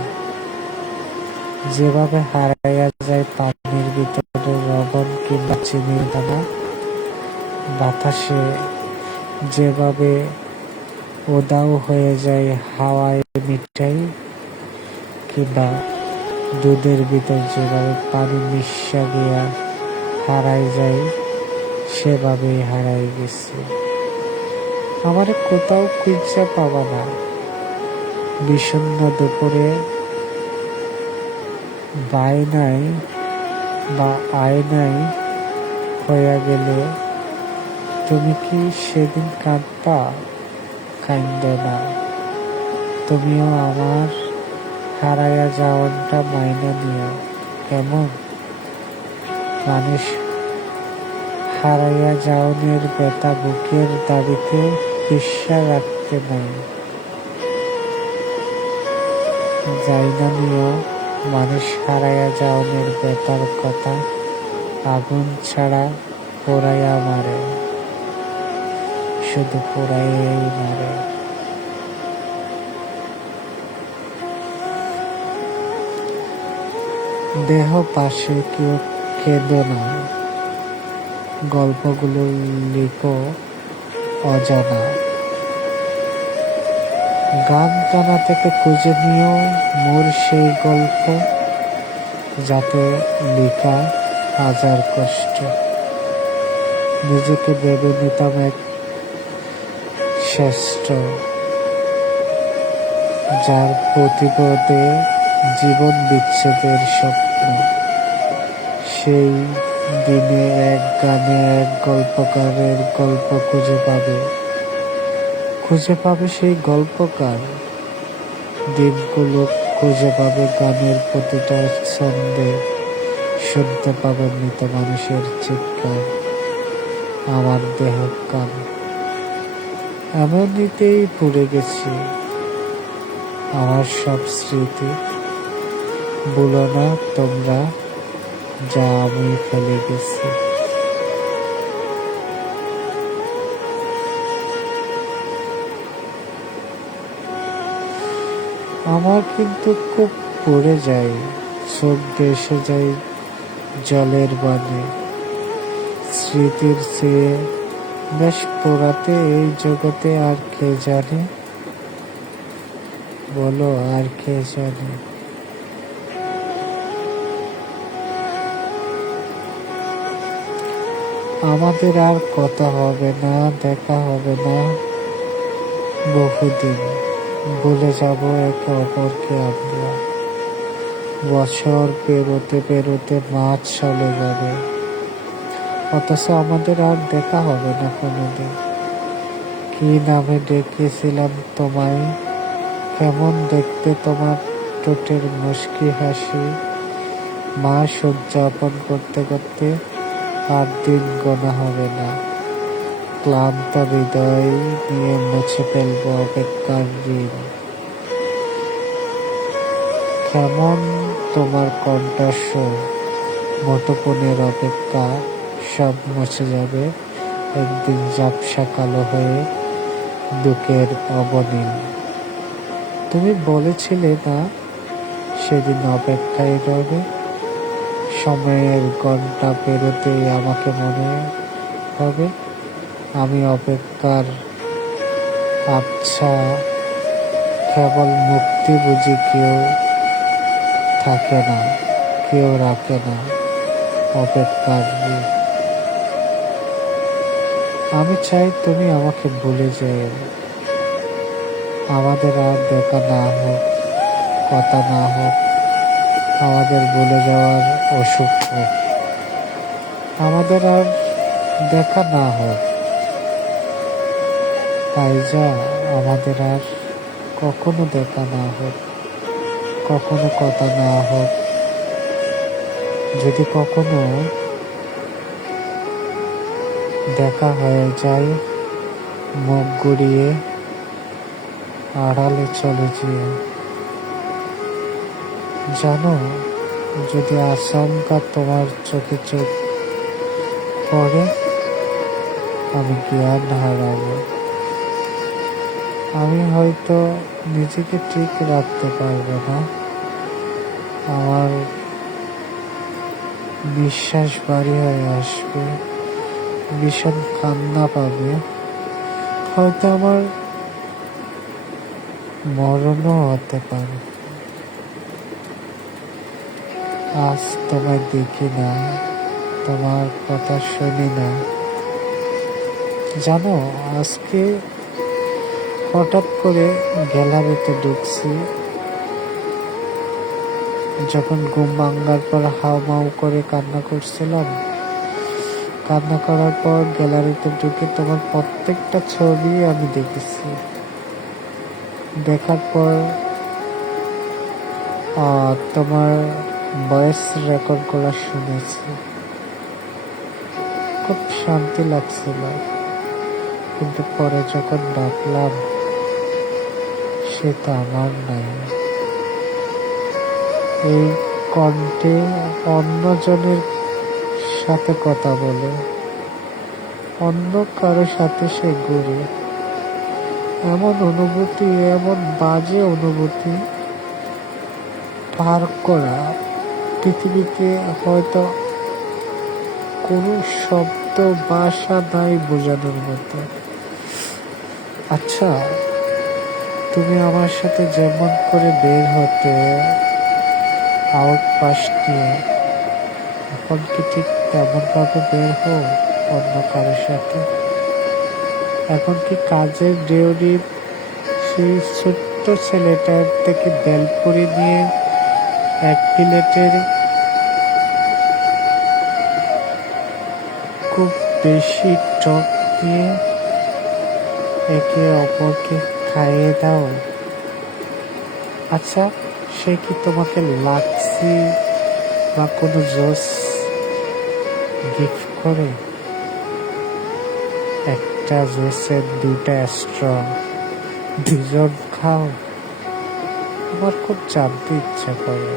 যেভাবে হারাইয়া যায় পানির ভিতরে লবণ কিংবা চিনির দানা, বাতাসে যেভাবে উধাও হয়ে যায় হাওয়ায় মিঠাই, কিংবা দুধের ভিতর যেভাবে পানি মিশা গিয়া হারাই যায়, সেভাবেই হারাই গেছে। আমার কোথাও খুঁজা পাবা না। বিষণ্ণ দুপুরে বায়নায় বা আয়নায় হইয়া গেলে তুমি কি সেদিন কাঁদবা? কান্দ না। তুমিও আমার হারাইয়া যাওয়াটা মাইনা নিও। কেমন? মানুষ হারাইয়া যাওনের ব্যথা বুকের দাবিতে বিশ্বাস রাখতে নাই। যাই না নিও, মানুষ হারাইয়া যাওনের ব্যথার কথা আগুন ছাড়া পোড়াইয়া মারে, শুধু পোড়াইয়াই মারে। দেহ পাশে কেউ কেঁদো না, গল্পগুলো লিখো অজানা। গান কানা থেকে খুঁজে নিও মোর সেই গল্প, যাতে লেখা হাজার কষ্ট। নিজেকে ভেবে নিতাম এক শ্রেষ্ঠ, যার প্রতিপদে জীবন বিচ্ছেদের স্বপ্ন। সেই দিনে এক গানে এক গল্পকারের গল্প খুঁজে পাবে সেই গল্পকার। দিনগুলো খুঁজে পাবে গানের প্রতিটা ছন্দে, শুনতে পাবে মৃত মানুষের চিৎকার। আমার দেহ কান এমনিতেই পুড়ে গেছি, আমার সব স্মৃতি। বলো না তোমরা, যা আমি ফেলে গেছি। আমার কিন্তু খুব পড়ে যায়, চোখ ভেসে যায় জলের বানে। স্মৃতির চেয়ে বেশ পোড়াতে এই জগতে আর কে জানে? বলো, আর কে জানে? আমাদের আর কথা হবে না, দেখা হবে না বহুদিন। ভুলে যাব একে অপরকে আমরা। বছর পেরোতে পেরোতে মাস চলে যাবে, অথচ আমাদের আর দেখা হবে না কোনোদিন। কি নামে ডেকেছিলাম তোমায়, কেমন দেখতে তোমার ঠোঁটের মুচকি হাসি। মাস উদযাপন করতে করতে আর দিন গোনা হবে না। ক্লান্ত হৃদয় নিয়ে মুছে ফেলব অপেক্ষার ঋণ। কেমন তোমার কণ্ঠস্বর, মুঠোফোনের অপেক্ষা সব মুছে যাবে একদিন ঝাপসা কালো হয়ে দুঃখের অবনীল। তুমি বলেছিলে না সেদিন অপেক্ষায় রবে, সময়ের ঘন্টা পেরোতেই আমাকে মনে হবে আমি অপেক্ষার আবছা। কেবল মুক্তি বুঝি কেউ থাকে না, কেউ রাখে না, অপেক্ষার। আমি চাই তুমি আমাকে ভুলে যেও, আমাদের আর দেখা না হোক, কথা না হোক, আমাদের ভুলে যাওয়ার অসুখ হোক, আমাদের আর দেখা না হোক। তাই যা, আমাদের আর কখনো দেখা না হোক, কখনো কথা না হোক। যদি কখনো দেখা হয়ে যায়, মুখ ঘুরিয়ে আড়ালে চলে যেও। জানো, যদি আশঙ্কা তোমার চোখে চোখ পড়ে, আমি জ্ঞান হারাবো। আমি হয়তো নিজেকে ঠিক রাখতে পারবো না, আমার নিঃশ্বাস ভারী হয়ে আসবে, ভীষণ কান্না পাবে, হয়তো আমার মরণও হতে পারে। আজ তোমায় দেখি না, তোমার কথা শুনি না। জানো, আজকে হঠাৎ করে গ্যালারিতে ঢুকছি, যখন ঘুম ভাঙার পর হাউমাউ করে কান্না করছিলাম, কান্না করার পর গ্যালারিতে ঢুকে তোমার প্রত্যেকটা ছবি আমি দেখেছি। দেখার পর তোমার ভয়েস রেকর্ড করা শুনেছি, খুব শান্তি লাগছিল। কিন্তু পরে যখন ডাকলাম, সেটা আমার নাই। এই কণ্ঠে অন্যজনের সাথে কথা বলে, অন্য কারো সাথে সে ঘুরে। এমন অনুভূতি, এমন বাজে অনুভূতি পার করা পৃথিবীতে হয়তো কোনো শব্দ ভাষা নাই বোঝানোর মতো। আচ্ছা, তুমি আমার সাথে যেমন করে বের হতে আউট পাস নিয়ে, এখন কি ঠিক তেমন ভাবে বের হও অন্য কারোর সাথে? এখন কি কাজের ডিউটি সেই ছোট্ট ছেলেটার থেকে বেলপুরি নিয়ে এক প্লেটের খুব বেশি টক দিয়ে একে অপরকে খাইয়ে দাও? আচ্ছা, সে কি তোমাকে লাক্সি বা কোনো জুস গিফট করে? একটা জুসের দুটা স্ট্রং, দুজন খাও? আমার খুব জানতে ইচ্ছা করে।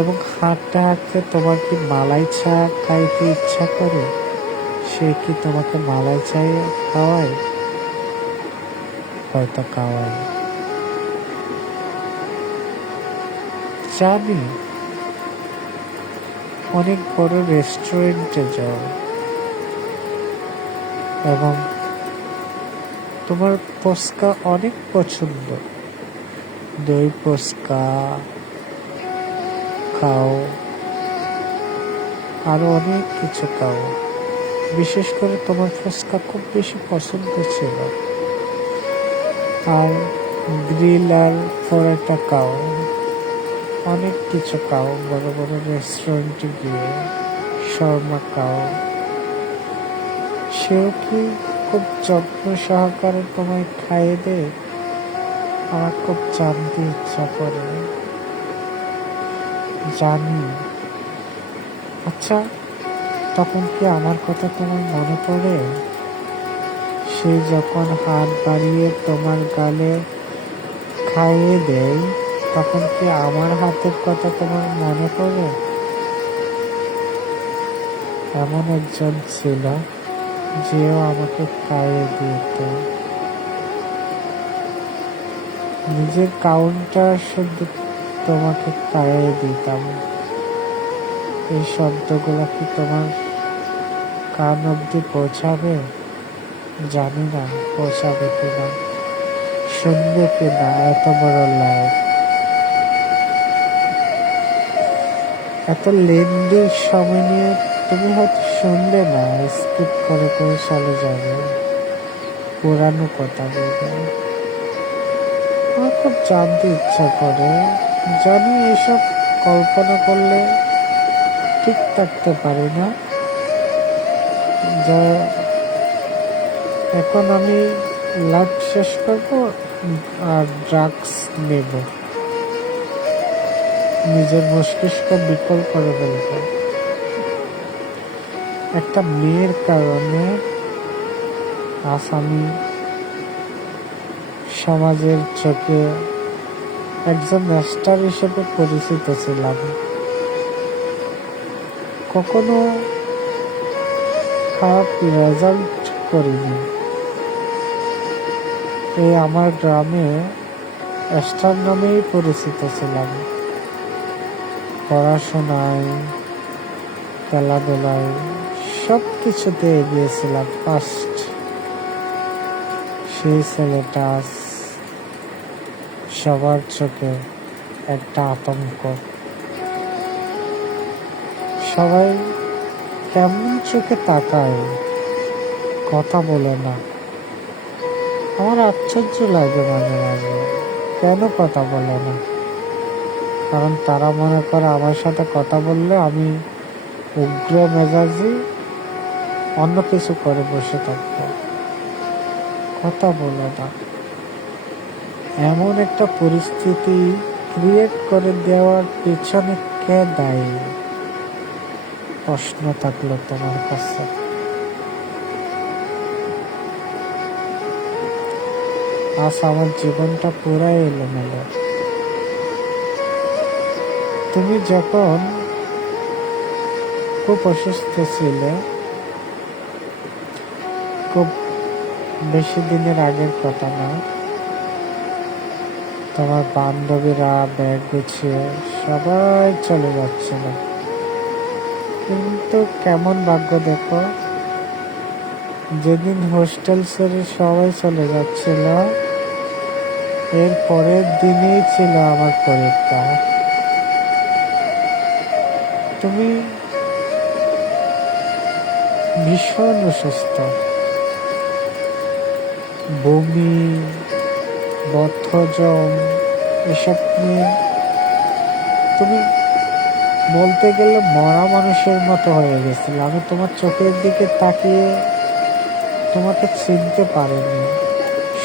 এবং হাঁটতে হাঁটতে তোমার কি মালাই চা খাইতে ইচ্ছা করে? সে কি তোমাকে মালাই চা খাওয়ায়? হয়তো খাওয়ায়। জানি, অনেক বড় রেস্টুরেন্টে যাও এবং তোমার ফুচকা অনেক পছন্দ, দই ফুচকা খাও, আরো অনেক কিছু খাও। বিশেষ করে তোমার ফুচকা খুব বেশি পছন্দ ছিল। আর গ্রিল আর পরোটা খাও, অনেক কিছু খাও, বড় বড় রেস্টুরেন্টে গিয়ে শর্মা খাও। সেও কি খুব যত্ন সহকারে তোমায় খাইয়ে দেয়? আমার খুব জানতে ইচ্ছা করে। জানি। আচ্ছা, তখন কি আমার কথা তোমার মনে পড়ে? সে যখন হাত বাড়িয়ে তোমার গালে খাইয়ে দেয়, তখন কি আমার হাতের কথা তোমার মনে পড়ে? এমন একজন ছিল, যেও আমাকে খাইয়ে দিত। নিজের কাউন্টার শুধু তোমাকে খাইয়ে দিতাম। এই শব্দগুলো কি তোমার কান অব্দি পৌঁছাবে? জানি না পৌঁছাবে কিনা, শুনবে কিনা এত বড় লাইফ। এত লেন্দি সময় নিয়ে তুমি হয়তো শুনলে না, স্কিপ করে করে চলে যাবে, পুরানো কথা বলবে। আমার খুব জানতে ইচ্ছা করে, জানি এসব কল্পনা করলে ঠিক থাকতে পারি না। যা এখন আমি লাইফ শেষ করব আর ড্রাগস নেব, নিজের মস্তিষ্ক বিকল করে ফেলব। একটা মেয়ের কারণে আজ আমি সমাজের চোখে একজন মাস্টার হিসেবে পরিচিত ছিলাম। কখনো খারাপ রেজাল্ট করিনি। এই আমার গ্রামে স্টার নামেই পরিচিত ছিলাম। পড়াশোনায়, খেলাধুলায় সব কিছুতে এগিয়েছিলাম ফার্স্ট। সেই ছেলেটা সবার চোখে একটা আতঙ্ক। সবাই কেমন চোখে তাকায়, কথা বলে না। আমার আশ্চর্য লাগে মাঝে মাঝে, কেন কথা বলে না? কারণ তারা মনে করে আমার সাথে কথা বললে আমি উগ্র মেজাজি অন্য কিছু করে বসে থাকবো, কথা বলে না। এমন একটা পরিস্থিতি ক্রিয়েট করে দেওয়ার পেছনে কে দায়ী? প্রশ্ন থাকলো তোমার কাছে। আজ আমার জীবনটা পুরাই এলোমেলো। তুমি যখন খুব অসুস্থ ছিলে, খুব বেশি দিনের আগের কথা না, তোমার বান্ধবীরা ব্যাগ গুছিয়ে সবাই চলে যাচ্ছিল, কিন্তু কেমন ভাগ্য দেখো, যেদিন হোস্টেল ছেড়ে সবাই চলে যাচ্ছিল, এর পরের দিনেই ছিল আমার পরীক্ষা। তুমি ভীষণ অসুস্থ, বমি, বদহজম এসব নিয়ে তুমি বলতে গেলে মরা মানুষের মতো হয়ে গেছিল। আমি তোমার চোখের দিকে তাকিয়ে তোমাকে চিনতে পারিনি।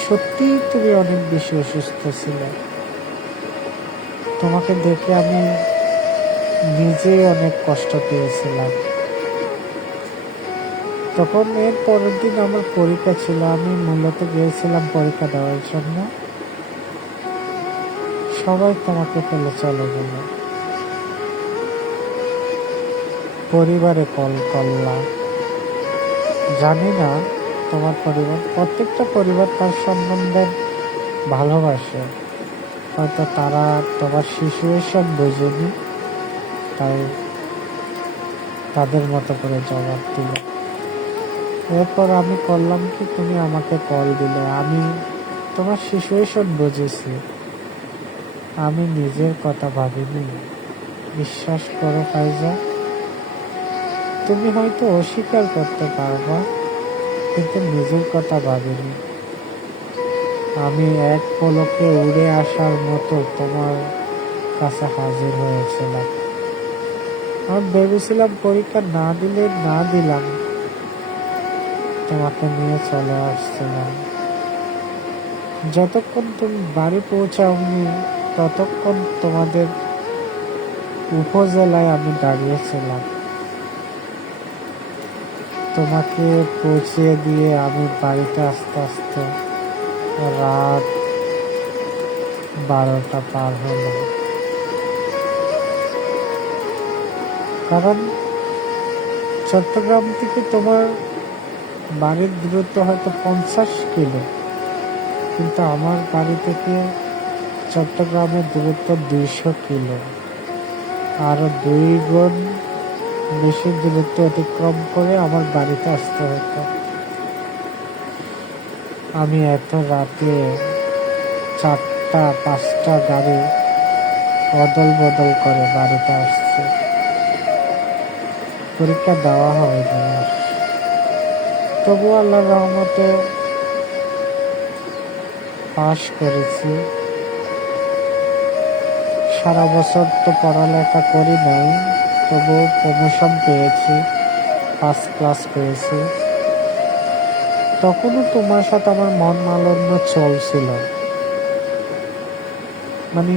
সত্যি তুমি অনেক বেশি অসুস্থ ছিলে। তোমাকে দেখে আমি নিজেই অনেক কষ্ট পেয়েছিলাম। তখন এর পরের দিন আমার পরীক্ষা ছিল, আমি মূলত গিয়েছিলাম পরীক্ষা দেওয়ার জন্য। সবাই তোমাকে ফেলে চলে গেল। পরিবারে কল করলাম, জানি না তোমার পরিবার, প্রত্যেকটা পরিবার তার সম্বন্ধে ভালোবাসে, হয়তো তারা তোমার সিচুয়েশন বোঝেনি, তাই তাদের মতো করে জবাব দিল। এরপর আমি করলাম কি, তুমি আমাকে কল দিলে, আমি তোমার সিচুয়েশন বুঝেছি, আমি নিজের কথা ভাবিনি। বিশ্বাস করো ফাইজা, তুমি হয়তো অস্বীকার করতে পারবা, কিন্তু নিজের কথা ভাবিনি। আমি এক পলকে উড়ে আসার মতো তোমার কাছে হাজির হয়েছিলাম। আমি ভেবেছিলাম পরীক্ষা না দিলে না দিলাম, তোমাকে নিয়ে চলে আসছিলাম। যতক্ষণ তুমি বাড়ি পৌঁছাওনি ততক্ষণ তোমাদের উপজেলায় আমি দাঁড়িয়েছিলাম। তোমাকে পৌঁছিয়ে দিয়ে আমি বাড়িতে আস্তে আস্তে রাত 12টা পার হলো। কারণ চট্টগ্রাম থেকে তোমার বাড়ির দূরত্ব হয়তো 50 কিলো, কিন্তু আমার বাড়ি থেকে চট্টগ্রামের দূরত্ব 200 কিলো। আরো 2 গুণ বেশি দূরত্ব অতিক্রম করে আমার বাড়িতে আসতে হতো। আমি এত রাতে 4টা 5টা গাড়ি অদল বদল করে বাড়িতে আসছি। পরীক্ষা দেওয়া হয়নি আর। তবু আল্লাহর রহমতে পাশ করেছি। সারা বছর তো পড়ালেখা করি নাই, তবু প্রমোশন পেয়েছি, ফার্স্ট ক্লাস পেয়েছি। তখনও তোমার সাথে আমার মন মালিন্য চলছিল, মানে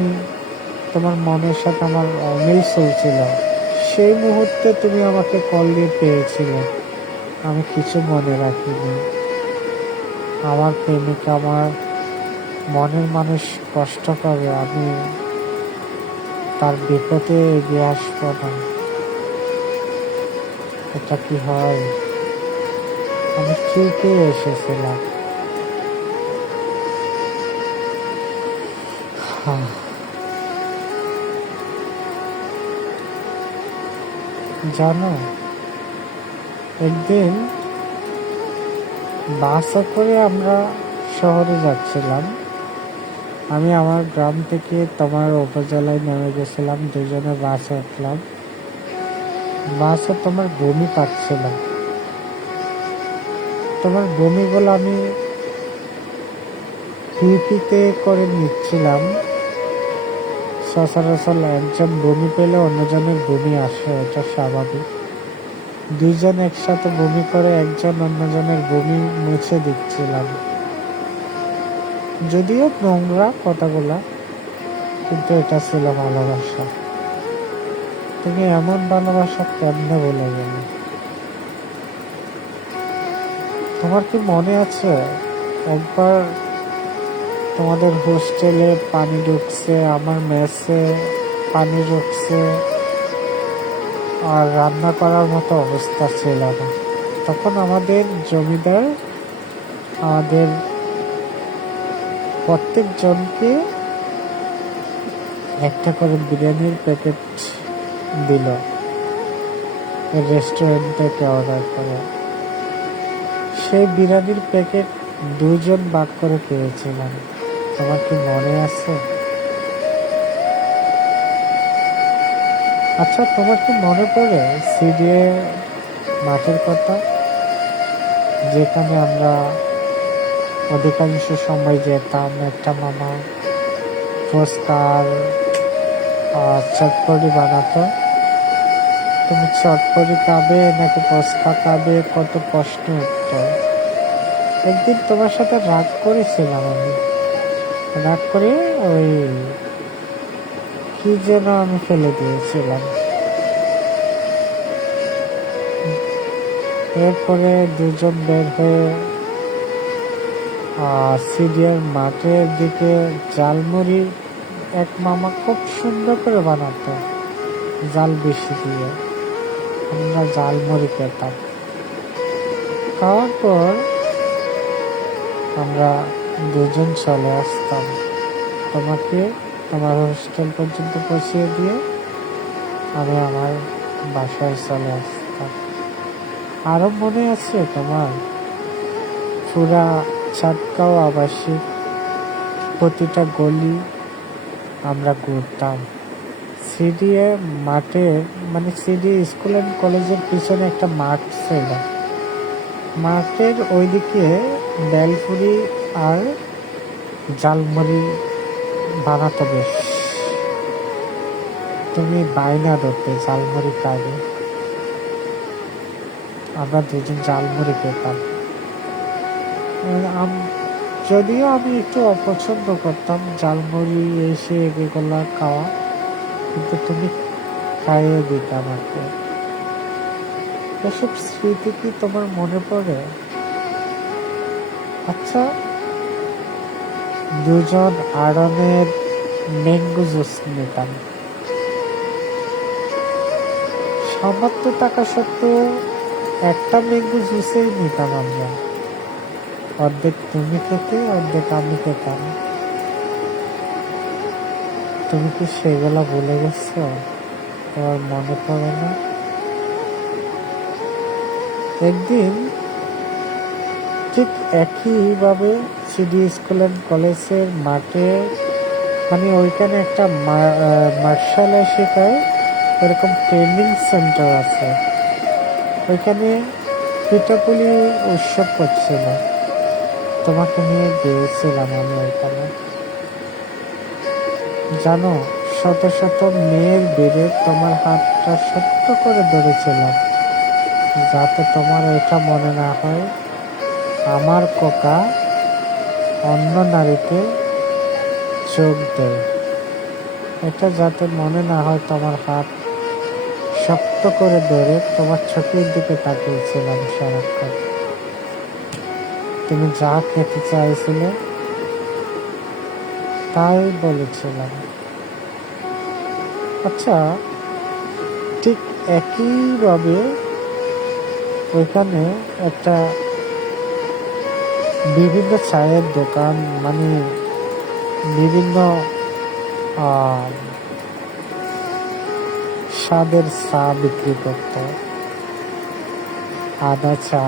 তোমার মনের সাথে আমার অমিল চলছিল। সেই মুহূর্তে তুমি আমাকে কল দিয়ে পেয়েছিলে, আমি কিছু মনে রাখিনি। আমার প্রেমিকা, আমার মনের মানুষ কষ্ট পাবে, আমি তার বিপদে এগিয়ে আসবো না, এটা কি হয়? আমি ঠিকই এসেছিলাম। জানো, একদিন বাসে করে আমরা শহরে যাচ্ছিলাম। আমি আমার গ্রাম থেকে তোমার উপজেলায় নেমে গেছিলাম, দুজনে বাসে উঠলাম। বাসে তোমার বমি পাচ্ছিল। তোমার বমিগুলো আমি পিপিতে করে নিচ্ছিলাম। সচরাচর একজন বমি পেলে অন্যজনের বমি আসে, এটা স্বাভাবিক। দুইজন একসাথে বমি করে একজন অন্যজনের বমি মুছে দিচ্ছিলাম। যদিও নোংরা কথাগুলা, কিন্তু এটা ছিল ভালোবাসা। তুমি এমন ভালোবাসা কেমনে বলে গেলে? তোমার কি মনে আছে একবার তোমাদের হোস্টেলে পানি ঢুকছে, আমার মেসে পানি ঢুকছে, আর রান্না করার মতো অবস্থা ছিল না। তখন আমাদের জমিদার আমাদের প্রত্যেক জনকে একটা করে বিরিয়ানির প্যাকেট দিল, রেস্টুরেন্ট থেকে অর্ডার করে। সেই বিরিয়ানির প্যাকেট দুজন ভাগ করে পেয়েছিলাম। তোমার কি মনে আছে? আচ্ছা, তোমার কি মনে পড়ে সিডিএ মাঠের কথা, যেখানে আমরা অধিকাংশ সময় যেতাম? একটা মামা ফুচকার চটপটি বানাতো। তুমি চটপটি খাবে নাকি ফুচকা খাবে, কত প্রশ্ন উঠত। একদিন তোমার সাথে রাগ করেছিলাম আমি, রাগ করে ওই কি যেন আমি ফেলে দিয়েছিলাম। এরপরে দুজন বের হয়ে সিডিএর মাঠের দিকে জালমুড়ি এক মামা খুব সুন্দর করে বানাতো, জাল বেশি দিয়ে। আমরা জালমুড়ি খেতাম। খাওয়ার পর আমরা দুজন চলে আসতাম, তোমাকে তোমার হোস্টেল পর্যন্ত পৌঁছিয়ে দিয়ে আমি আমার বাসায় চলে আসতাম। আরো মনে আছে তোমার? পুরা চাঁদগাঁও আবাসিক প্রতিটা গলি আমরা ঘুরতাম। সিডিএ মাঠে, মানে সিডিএ স্কুল অ্যান্ড কলেজের পিছনে একটা মাঠ ছিল। মাঠের ওইদিকে বেলপুরি আর জালমুড়ি বানাতো বেশ। তুমি বায়না ধরতে জালমুড়ি খাবে, আমরা দুজন জালমুড়ি খেতাম। যদিও আমি একটু অপছন্দ করতাম জালমুড়ি এসে এগুলা খাওয়া, কিন্তু তুমি খাইয়ে দিতে আমাকে। এসব স্মৃতি কি তোমার মনে পড়ে? আচ্ছা, দুজন আড়নের ম্যাঙ্গো জুস নিতাম। সামান্য টাকা সত্ত্বেও একটা ম্যাঙ্গো জুসেই নিতাম আমরা। অর্ধেক তুমি খেতে, অর্ধেক আমি খেতাম। তুমি কি সেগুলা ভুলে গেছো? তোমার মনে পড়ে না? একদিন ঠিক একইভাবে সিডি স্কুল অ্যান্ড কলেজের মাঠে, মানে ওইখানে একটা মার্শাল শেখায়, এরকম ট্রেনিং সেন্টার আছে। ওইখানে পিঠাপুলি উৎসব করছিল, তোমাকে নিয়ে গিয়েছিলাম আমি ওইখানে। জানো, শত শত মেয়ের ভিড়ে তোমার হাতটা শক্ত করে ধরেছিলাম, যাতে তোমার এটা মনে না হয় আমার কোকা অন্য নারীকে চোখ দেয়। এটা যাতে মনে না হয় তোমার হাত শক্ত করে ধরে তোমার চোখের দিকে তাকিয়েছিলাম সারাক্ষণ। তুমি যা খেতে চাইছিলে তাই বলেছিলাম। আচ্ছা, ঠিক একইভাবে ওইখানে একটা বিভিন্ন চায়ের দোকান, মানে বিভিন্ন স্বাদের চা বিক্রি করত, আদা চা,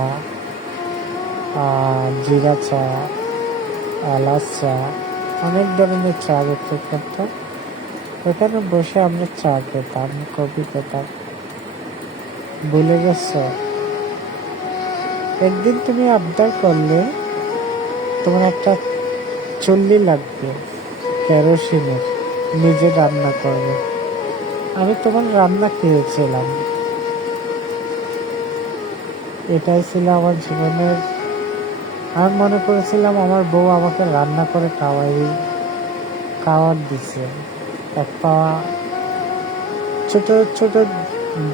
জিরা চা, এলাচ চা, অনেক ধরনের চা বিক্রি করত। ওখানে বসে আমরা চা খেতাম, কফি খেতাম। ভুলে গেছ? একদিন তুমি আবদার করলে তোমার একটা চুল্লি লাগবে কেরোসিনের, নিজে রান্না করবে। আমি তোমার রান্না খেয়েছিলাম। এটাই ছিল আমার জীবনের, আমি মনে করেছিলাম আমার বউ আমাকে রান্না করে খাওয়ার দিছে। এক পাওয়া ছোট ছোট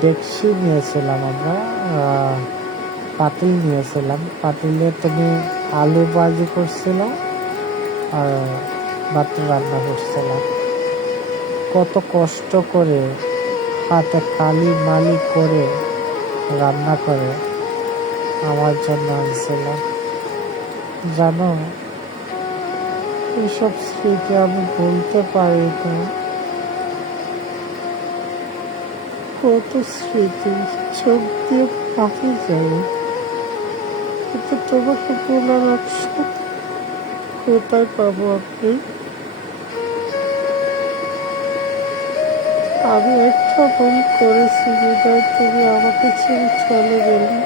ডেকচি নিয়েছিলাম আমরা, পাতিল নিয়েছিলাম। পাতিলে তুমি আলু ভাজি করছিল আর ভাত রান্না করছিলাম। কত কষ্ট করে হাতে কালি মালি করে রান্না করে আমার জন্য আনছিলাম। জানো, এইসব স্মৃতি আমি বলতে পারি না। কত স্মৃতি চোখ দিয়ে পাখি যায়, কিন্তু তোমাকে বলার অপশন কোথায় পাবো আপনি? আমি একটা ভুল করেছি, বিদায় তুমি আমাকে ছেড়ে চলে গেলে।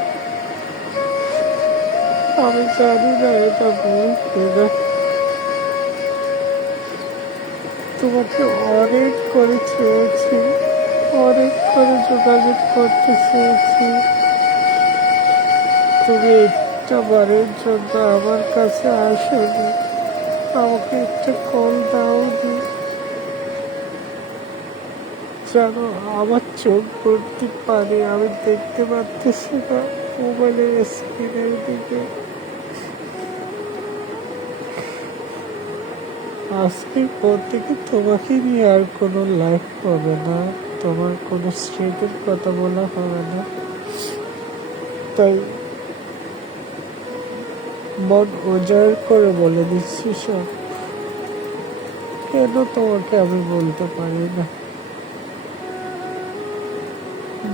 আমি জানি না এটা ভুল কিনা। তোমাকে অনেক করে চেয়েছি, অনেক করে যোগাযোগ করতে চেয়েছি। তুমি একটা বারের জন্য আমার কাছে আসোনি, আমাকে একটা কল দাওনি। জানো, আমার চোখ ভর্তি পানি, আমি দেখতে পারতেছি না মোবাইলের স্ক্রিনের দিকে। আজকের পর থেকে তোমাকে নিয়ে আর কোনো লাইফ হবে না, তোমার কোনো স্মৃতির কথা বলা হবে না। তাই মন উজাড় করে বলে দিচ্ছি সব। কেন তোমাকে আমি বলতে পারি না?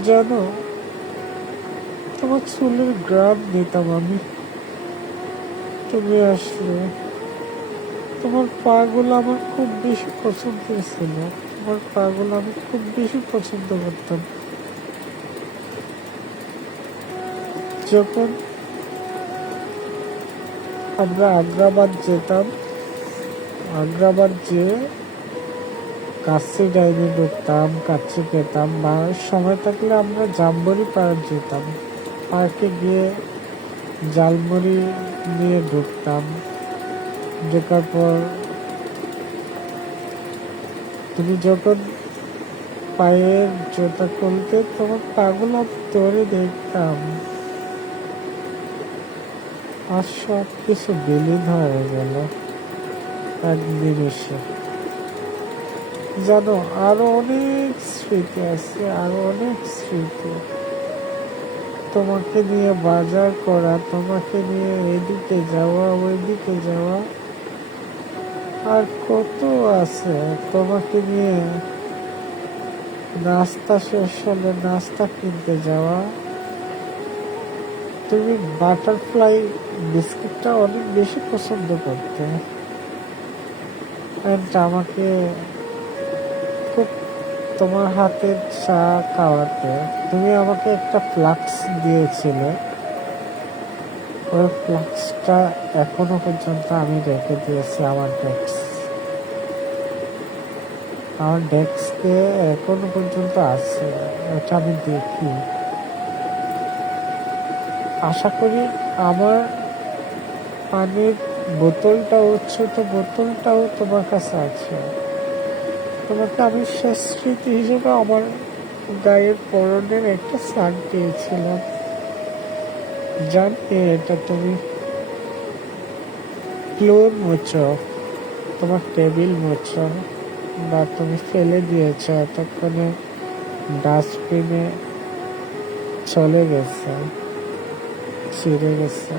জানো, তোমার চুলের গ্রাম নিতাম আমি, তুমি আসলে। তোমার পাগুলো আমার খুব বেশি পছন্দ ছিল, তোমার পাগুলো আমি খুব বেশি পছন্দ করতাম। যখন আমরা আগ্রাবাদ যেতাম, আগ্রাবাদ যেয়ে কাচ্চি ডাইনে ঢুকতাম, কাচ্চি খেতাম, বা সময় থাকলে আমরা জামবড়ি পার্ক যেতাম। পার্কে গিয়ে জালমুড়ি নিয়ে ঢুকতাম। ঢোকার পর তুমি যখন পায়ের জুতা খুলতে, তোমার পাগুলো আমি ধরে দেখতাম। আর সব কিছু বিলীন হয়ে গেল এক নিমেষে। জানো, আরো অনেক স্মৃতি আছে, আরো অনেক স্মৃতি। তোমাকে নিয়ে বাজার করা, তোমাকে নিয়ে এদিকে যাওয়া, ওইদিকে যাওয়া, আর কত আছে। তোমাকে নিয়ে নাস্তা শেষ হলে নাস্তা কিনতে যাওয়া। তুমি বাটারফ্লাই বিস্কুটটা অনেক বেশি পছন্দ করতে, আমাকে খুব তোমার হাতের চা খাওয়াতে তুমি আমাকে একটা ফ্লাক্স দিয়েছিলে। ওই ফ্লাক্সটা এখনো পর্যন্ত আমি রেখে দিয়েছি আমার ডেস্কে এখনো পর্যন্ত আছে। এটা আমি দেখি, আশা করি আমার পানির বোতলটাও ছোট বোতলটাও তোমার কাছে আছে। তোমাকে আমি শেষ স্মৃতি হিসেবে আমার গায়ের পরনের একটা শার্ট দিয়েছিলাম। জানি এটা তুমি ফ্লোর মোছো, তোমার টেবিল মোছো, বা তুমি ফেলে দিয়েছ, এতক্ষণে ডাস্টবিনে চলে গেছে, ছিঁড়ে গেছে।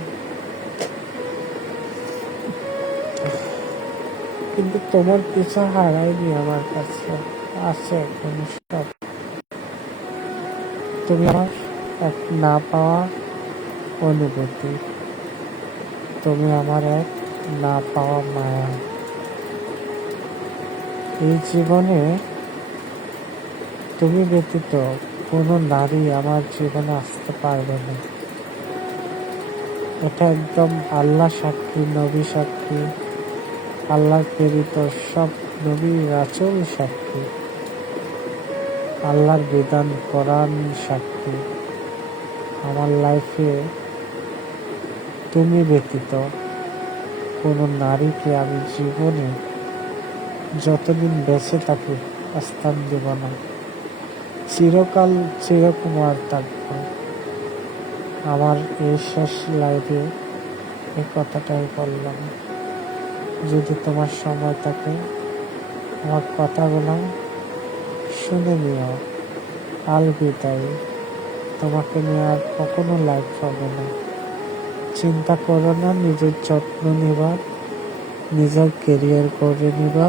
কিন্তু তোমার কিছু হারায়নি, আমার কাছে আছে এখন সব। তুমি আমার এক না পাওয়া অনুভূতি, তুমি আমার এক না পাওয়া মায়া। এই জীবনে তুমি ব্যতীত কোনো নারী আমার জীবনে আসতে পারবে না। এটা একদম আল্লাহ সাক্ষী, নবী সাক্ষী, আল্লাহর প্রেরিত সব নবী রাসূল সাক্ষী, আল্লাহর বিধান কোরআন সাক্ষী। আমার লাইফে তুমি ব্যতীত কোনো নারীকে আমি জীবনে যতদিন বেঁচে থাকি স্থান দেব না। চিরকাল চিরকুমার থাকব। আমার এই শেষ লাইফে এই কথাটাই বললাম। যদি তোমার সময় থাকে আমার কথাগুলো শুনে নিও। আলবিদায়। তোমাকে নিয়ে আর কখনো লাইফ হবে না। চিন্তা করো না, নিজের যত্ন নিবা, নিজের কেরিয়ার করে নিবা।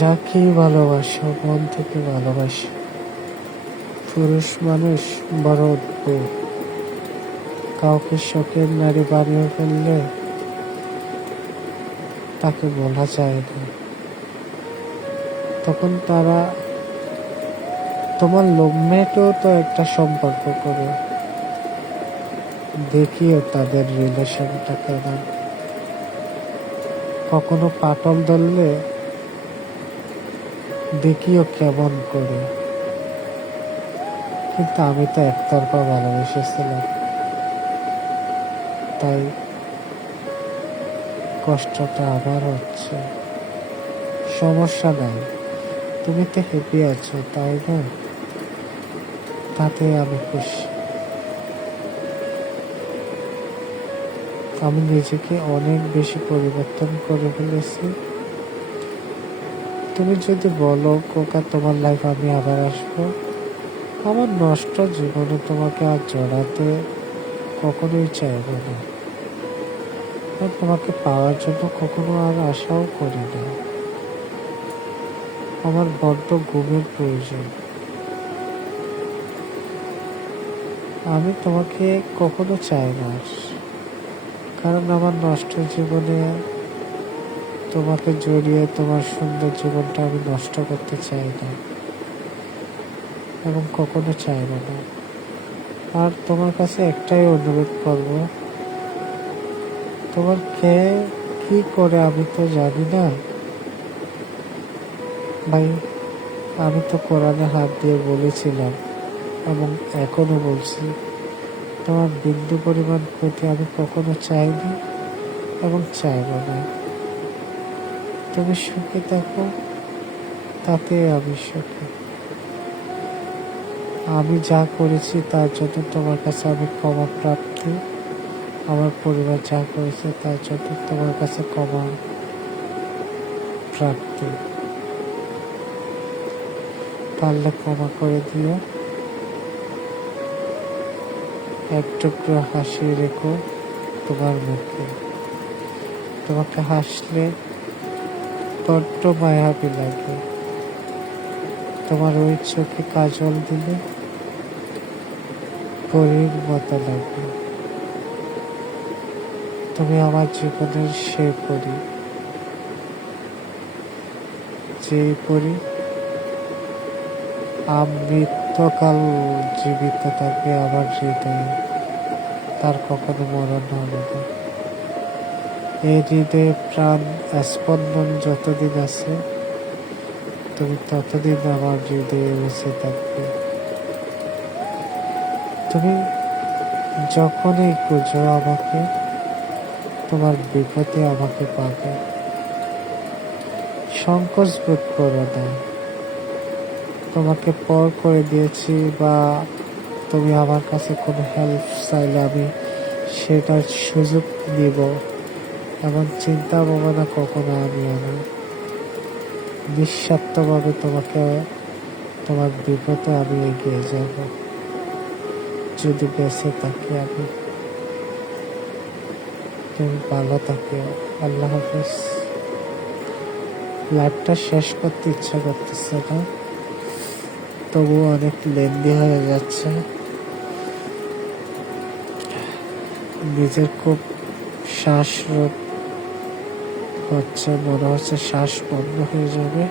যাকেই ভালোবাসো মন থেকে ভালোবাসো। পুরুষ মানুষ বড় অদ্ভুত। কাউকে শখের নারী বানিয়ে ফেললে তাকে বলা যায় না। তখন তারা তোমার লোভমেটও তো একটা সম্পর্ক করে। দেখিও তাদের রিলেশনটা কেমন। কখনো পাটল ধরলে দেখিও কেমন করে। কিন্তু আমি তো একতরফা ভালোবেসেছিলাম, তাই কষ্টটা আবার হচ্ছে। সমস্যা নাই, তুমি তো হ্যাপি আছো, তাই না? তাতে আমি খুশি। আমি নিজেকে অনেক বেশি পরিবর্তন করে ফেলেছি। তুমি যদি বলো কোকা তোমার লাইফ আমি আবার আসবো, আমার নষ্ট জীবনে তোমাকে আর জড়াতে কখনোই চাইব না। আর তোমাকে পাওয়ার জন্য কখনো আর আশাও করি না। আমার বড্ড ঘুমের প্রয়োজন। আমি তোমাকে কখনো চাই না, কারণ আমার নষ্ট জীবনে তোমাকে জড়িয়ে তোমার সুন্দর জীবনটা আমি নষ্ট করতে চাই না, এবং কখনো চাইব না। আর তোমার কাছে একটাই অনুরোধ করব, তোমার কে কি করে আমি তো জানি না ভাই। আমি তো কোরআনে হাত দিয়ে বলেছিলাম এবং এখনো বলছি, তোমার বিন্দু পরিমাণ ক্ষতি আমি কখনো চাইনি এবং চাইব না। তুমি সুখে থাকো, তাতে আমি সুখী। আমি যা করেছি তার জন্য তোমার কাছে আমি ক্ষমা প্রার্থী। আমার পরিবার যা করেছে তার জন্য তোমার কাছে ক্ষমা প্রার্থী। পারলে ক্ষমা করে দিও। এক টুকরো হাসি রেখো তোমার মুখে। তোমাকে হাসলে বড্ড মায়াবী লাগে। তোমার ওই চোখে কাজল দিলে পরীর মতো লাগে। তুমি আমার জীবনের সে পরী, যে পরী আমৃত্যকাল জীবিত থাকবে আমার হৃদয়ে, তার কখনো মরণ হবে না। এই হৃদয়ে প্রাণ স্পন্দন যতদিন আছে, তুমি ততদিন আমার হৃদয়ে বেঁচে থাকবে। তুমি যখনই খুঁজো আমাকে, তোমার বিপদে আমাকে পাবে। সংকোচ বোধ করো না। তোমাকে পর করে দিয়েছি বা তুমি আমার কাছে কোনো হেল্প চাইলে আমি সেটার সুযোগ দিব, এমন চিন্তা ভাবনা কখনো আনিও না। নিঃস্বার্থভাবে তোমাকে তোমার বিপদে আমি এগিয়ে যাব, যদি বেঁচে থাকি আমি। তুমি ভালো থাকো। আল্লাহ হাফেজ। লাইফটা শেষ করতে ইচ্ছা করতেছে না, তবু অনেক লেন্দি হয়ে যাচ্ছে। নিজের খুব শ্বাসরোধ হচ্ছে, মনে হচ্ছে শ্বাস বন্ধ হয়ে যাবে।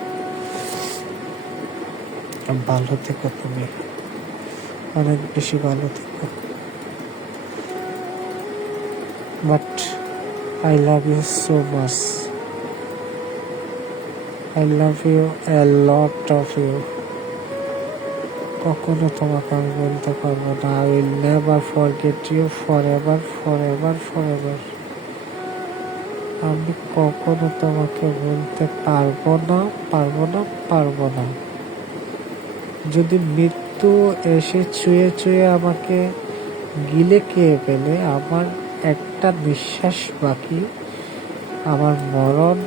ভালো থেকো তুমি, অনেক বেশি ভালো থেকো। But I love you so much. I love you a lot of you. কখনো তোমাকে আমি বলতে পারবো না, I will never forget you for ever, for ever, for ever. আমি কখনো তোমাকে বলতে পারবো না, পারবো না, পারবো না। যদি মৃত্যু এসে ছুঁয়ে ছুঁয়ে আমাকে গিলে খেয়ে ফেলে, আমার একটা নিঃশ্বাস বাকি, আমার মরণ,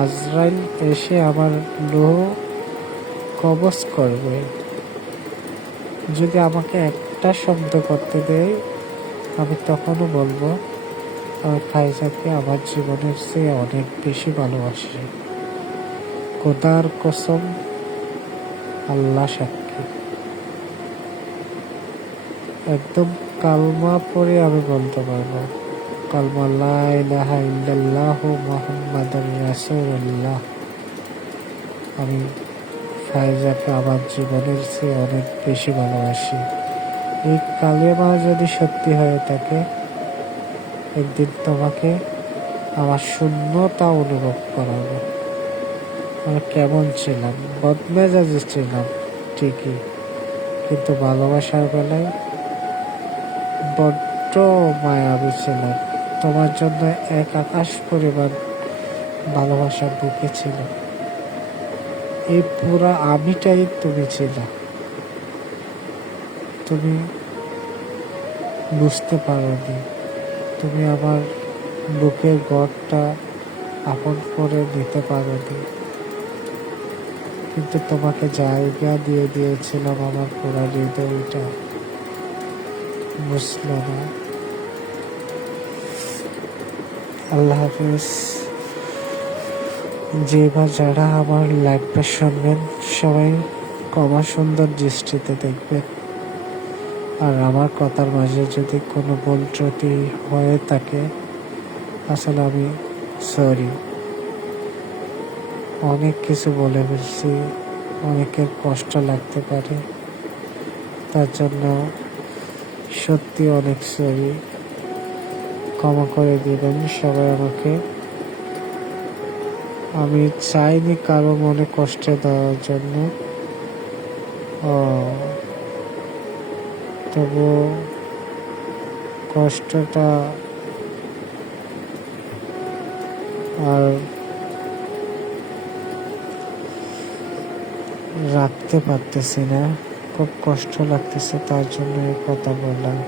আজরাইল এসে আমার লোহ কবজ করবে। যদি আমাকে একটা শব্দ করতে দেয়, আমি তখনও বলবো আমি ফাইজাকে আমার জীবনের চেয়ে অনেক বেশি ভালোবাসি। খোদার কসম, আল্লাহ সাক্ষী। একদম কালমা পড়ে আমি বলতে পারবো, কালমা লা ইলাহা ইল্লাল্লাহু মুহাম্মাদুর রাসূলুল্লাহ। আমি ফাইজাকে আমার জীবনের চেয়ে অনেক বেশি ভালোবাসি। এই কালেমা যদি সত্যি হয়ে থাকে, একদিন তোমাকে আমার শূন্যতা অনুভব করাবো। আমি কেমন ছিলাম, বদমেজাজি ছিলাম ঠিকই, কিন্তু ভালোবাসার বেলায় বড্ড মায়াবী ছিলাম। তোমার জন্য এক আকাশ পরিমাণ ভালোবাসা বুকে ছিল। এই পুরা আমিটাই তুমি ছিল। তুমি বুঝতে পারোনি, তুমি আমার বুকের ঘরটা আপন করে নিতে পারোনি, কিন্তু তোমাকে জায়গা দিয়ে দিয়েছিলাম আমার পুরা হৃদয়টা। বুঝলো না। আল্লাহ হাফিজ। যে বা যারা আমার লাইফটা শুনবেন, সবাই ক্ষমা সুন্দর দৃষ্টিতে দেখবেন। আর আমার কথার মাঝে যদি কোনো ভুল ত্রুটি হয়ে থাকে, আসলে আমি সরি। অনেক কিছু বলে ফেলছি, অনেকের কষ্ট লাগতে পারে, তার জন্য সত্যি অনেক সরি। ক্ষমা করে দিবেন সবাই আমাকে। আমি চাইনি কারো মনে কষ্ট দেওয়ার জন্য, তবু কষ্টটা আর রাখতে পারতেছি না, খুব কষ্ট লাগতেছে, তার জন্য এই কথা বললাম।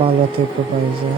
ভালো থেকো ভাইজা।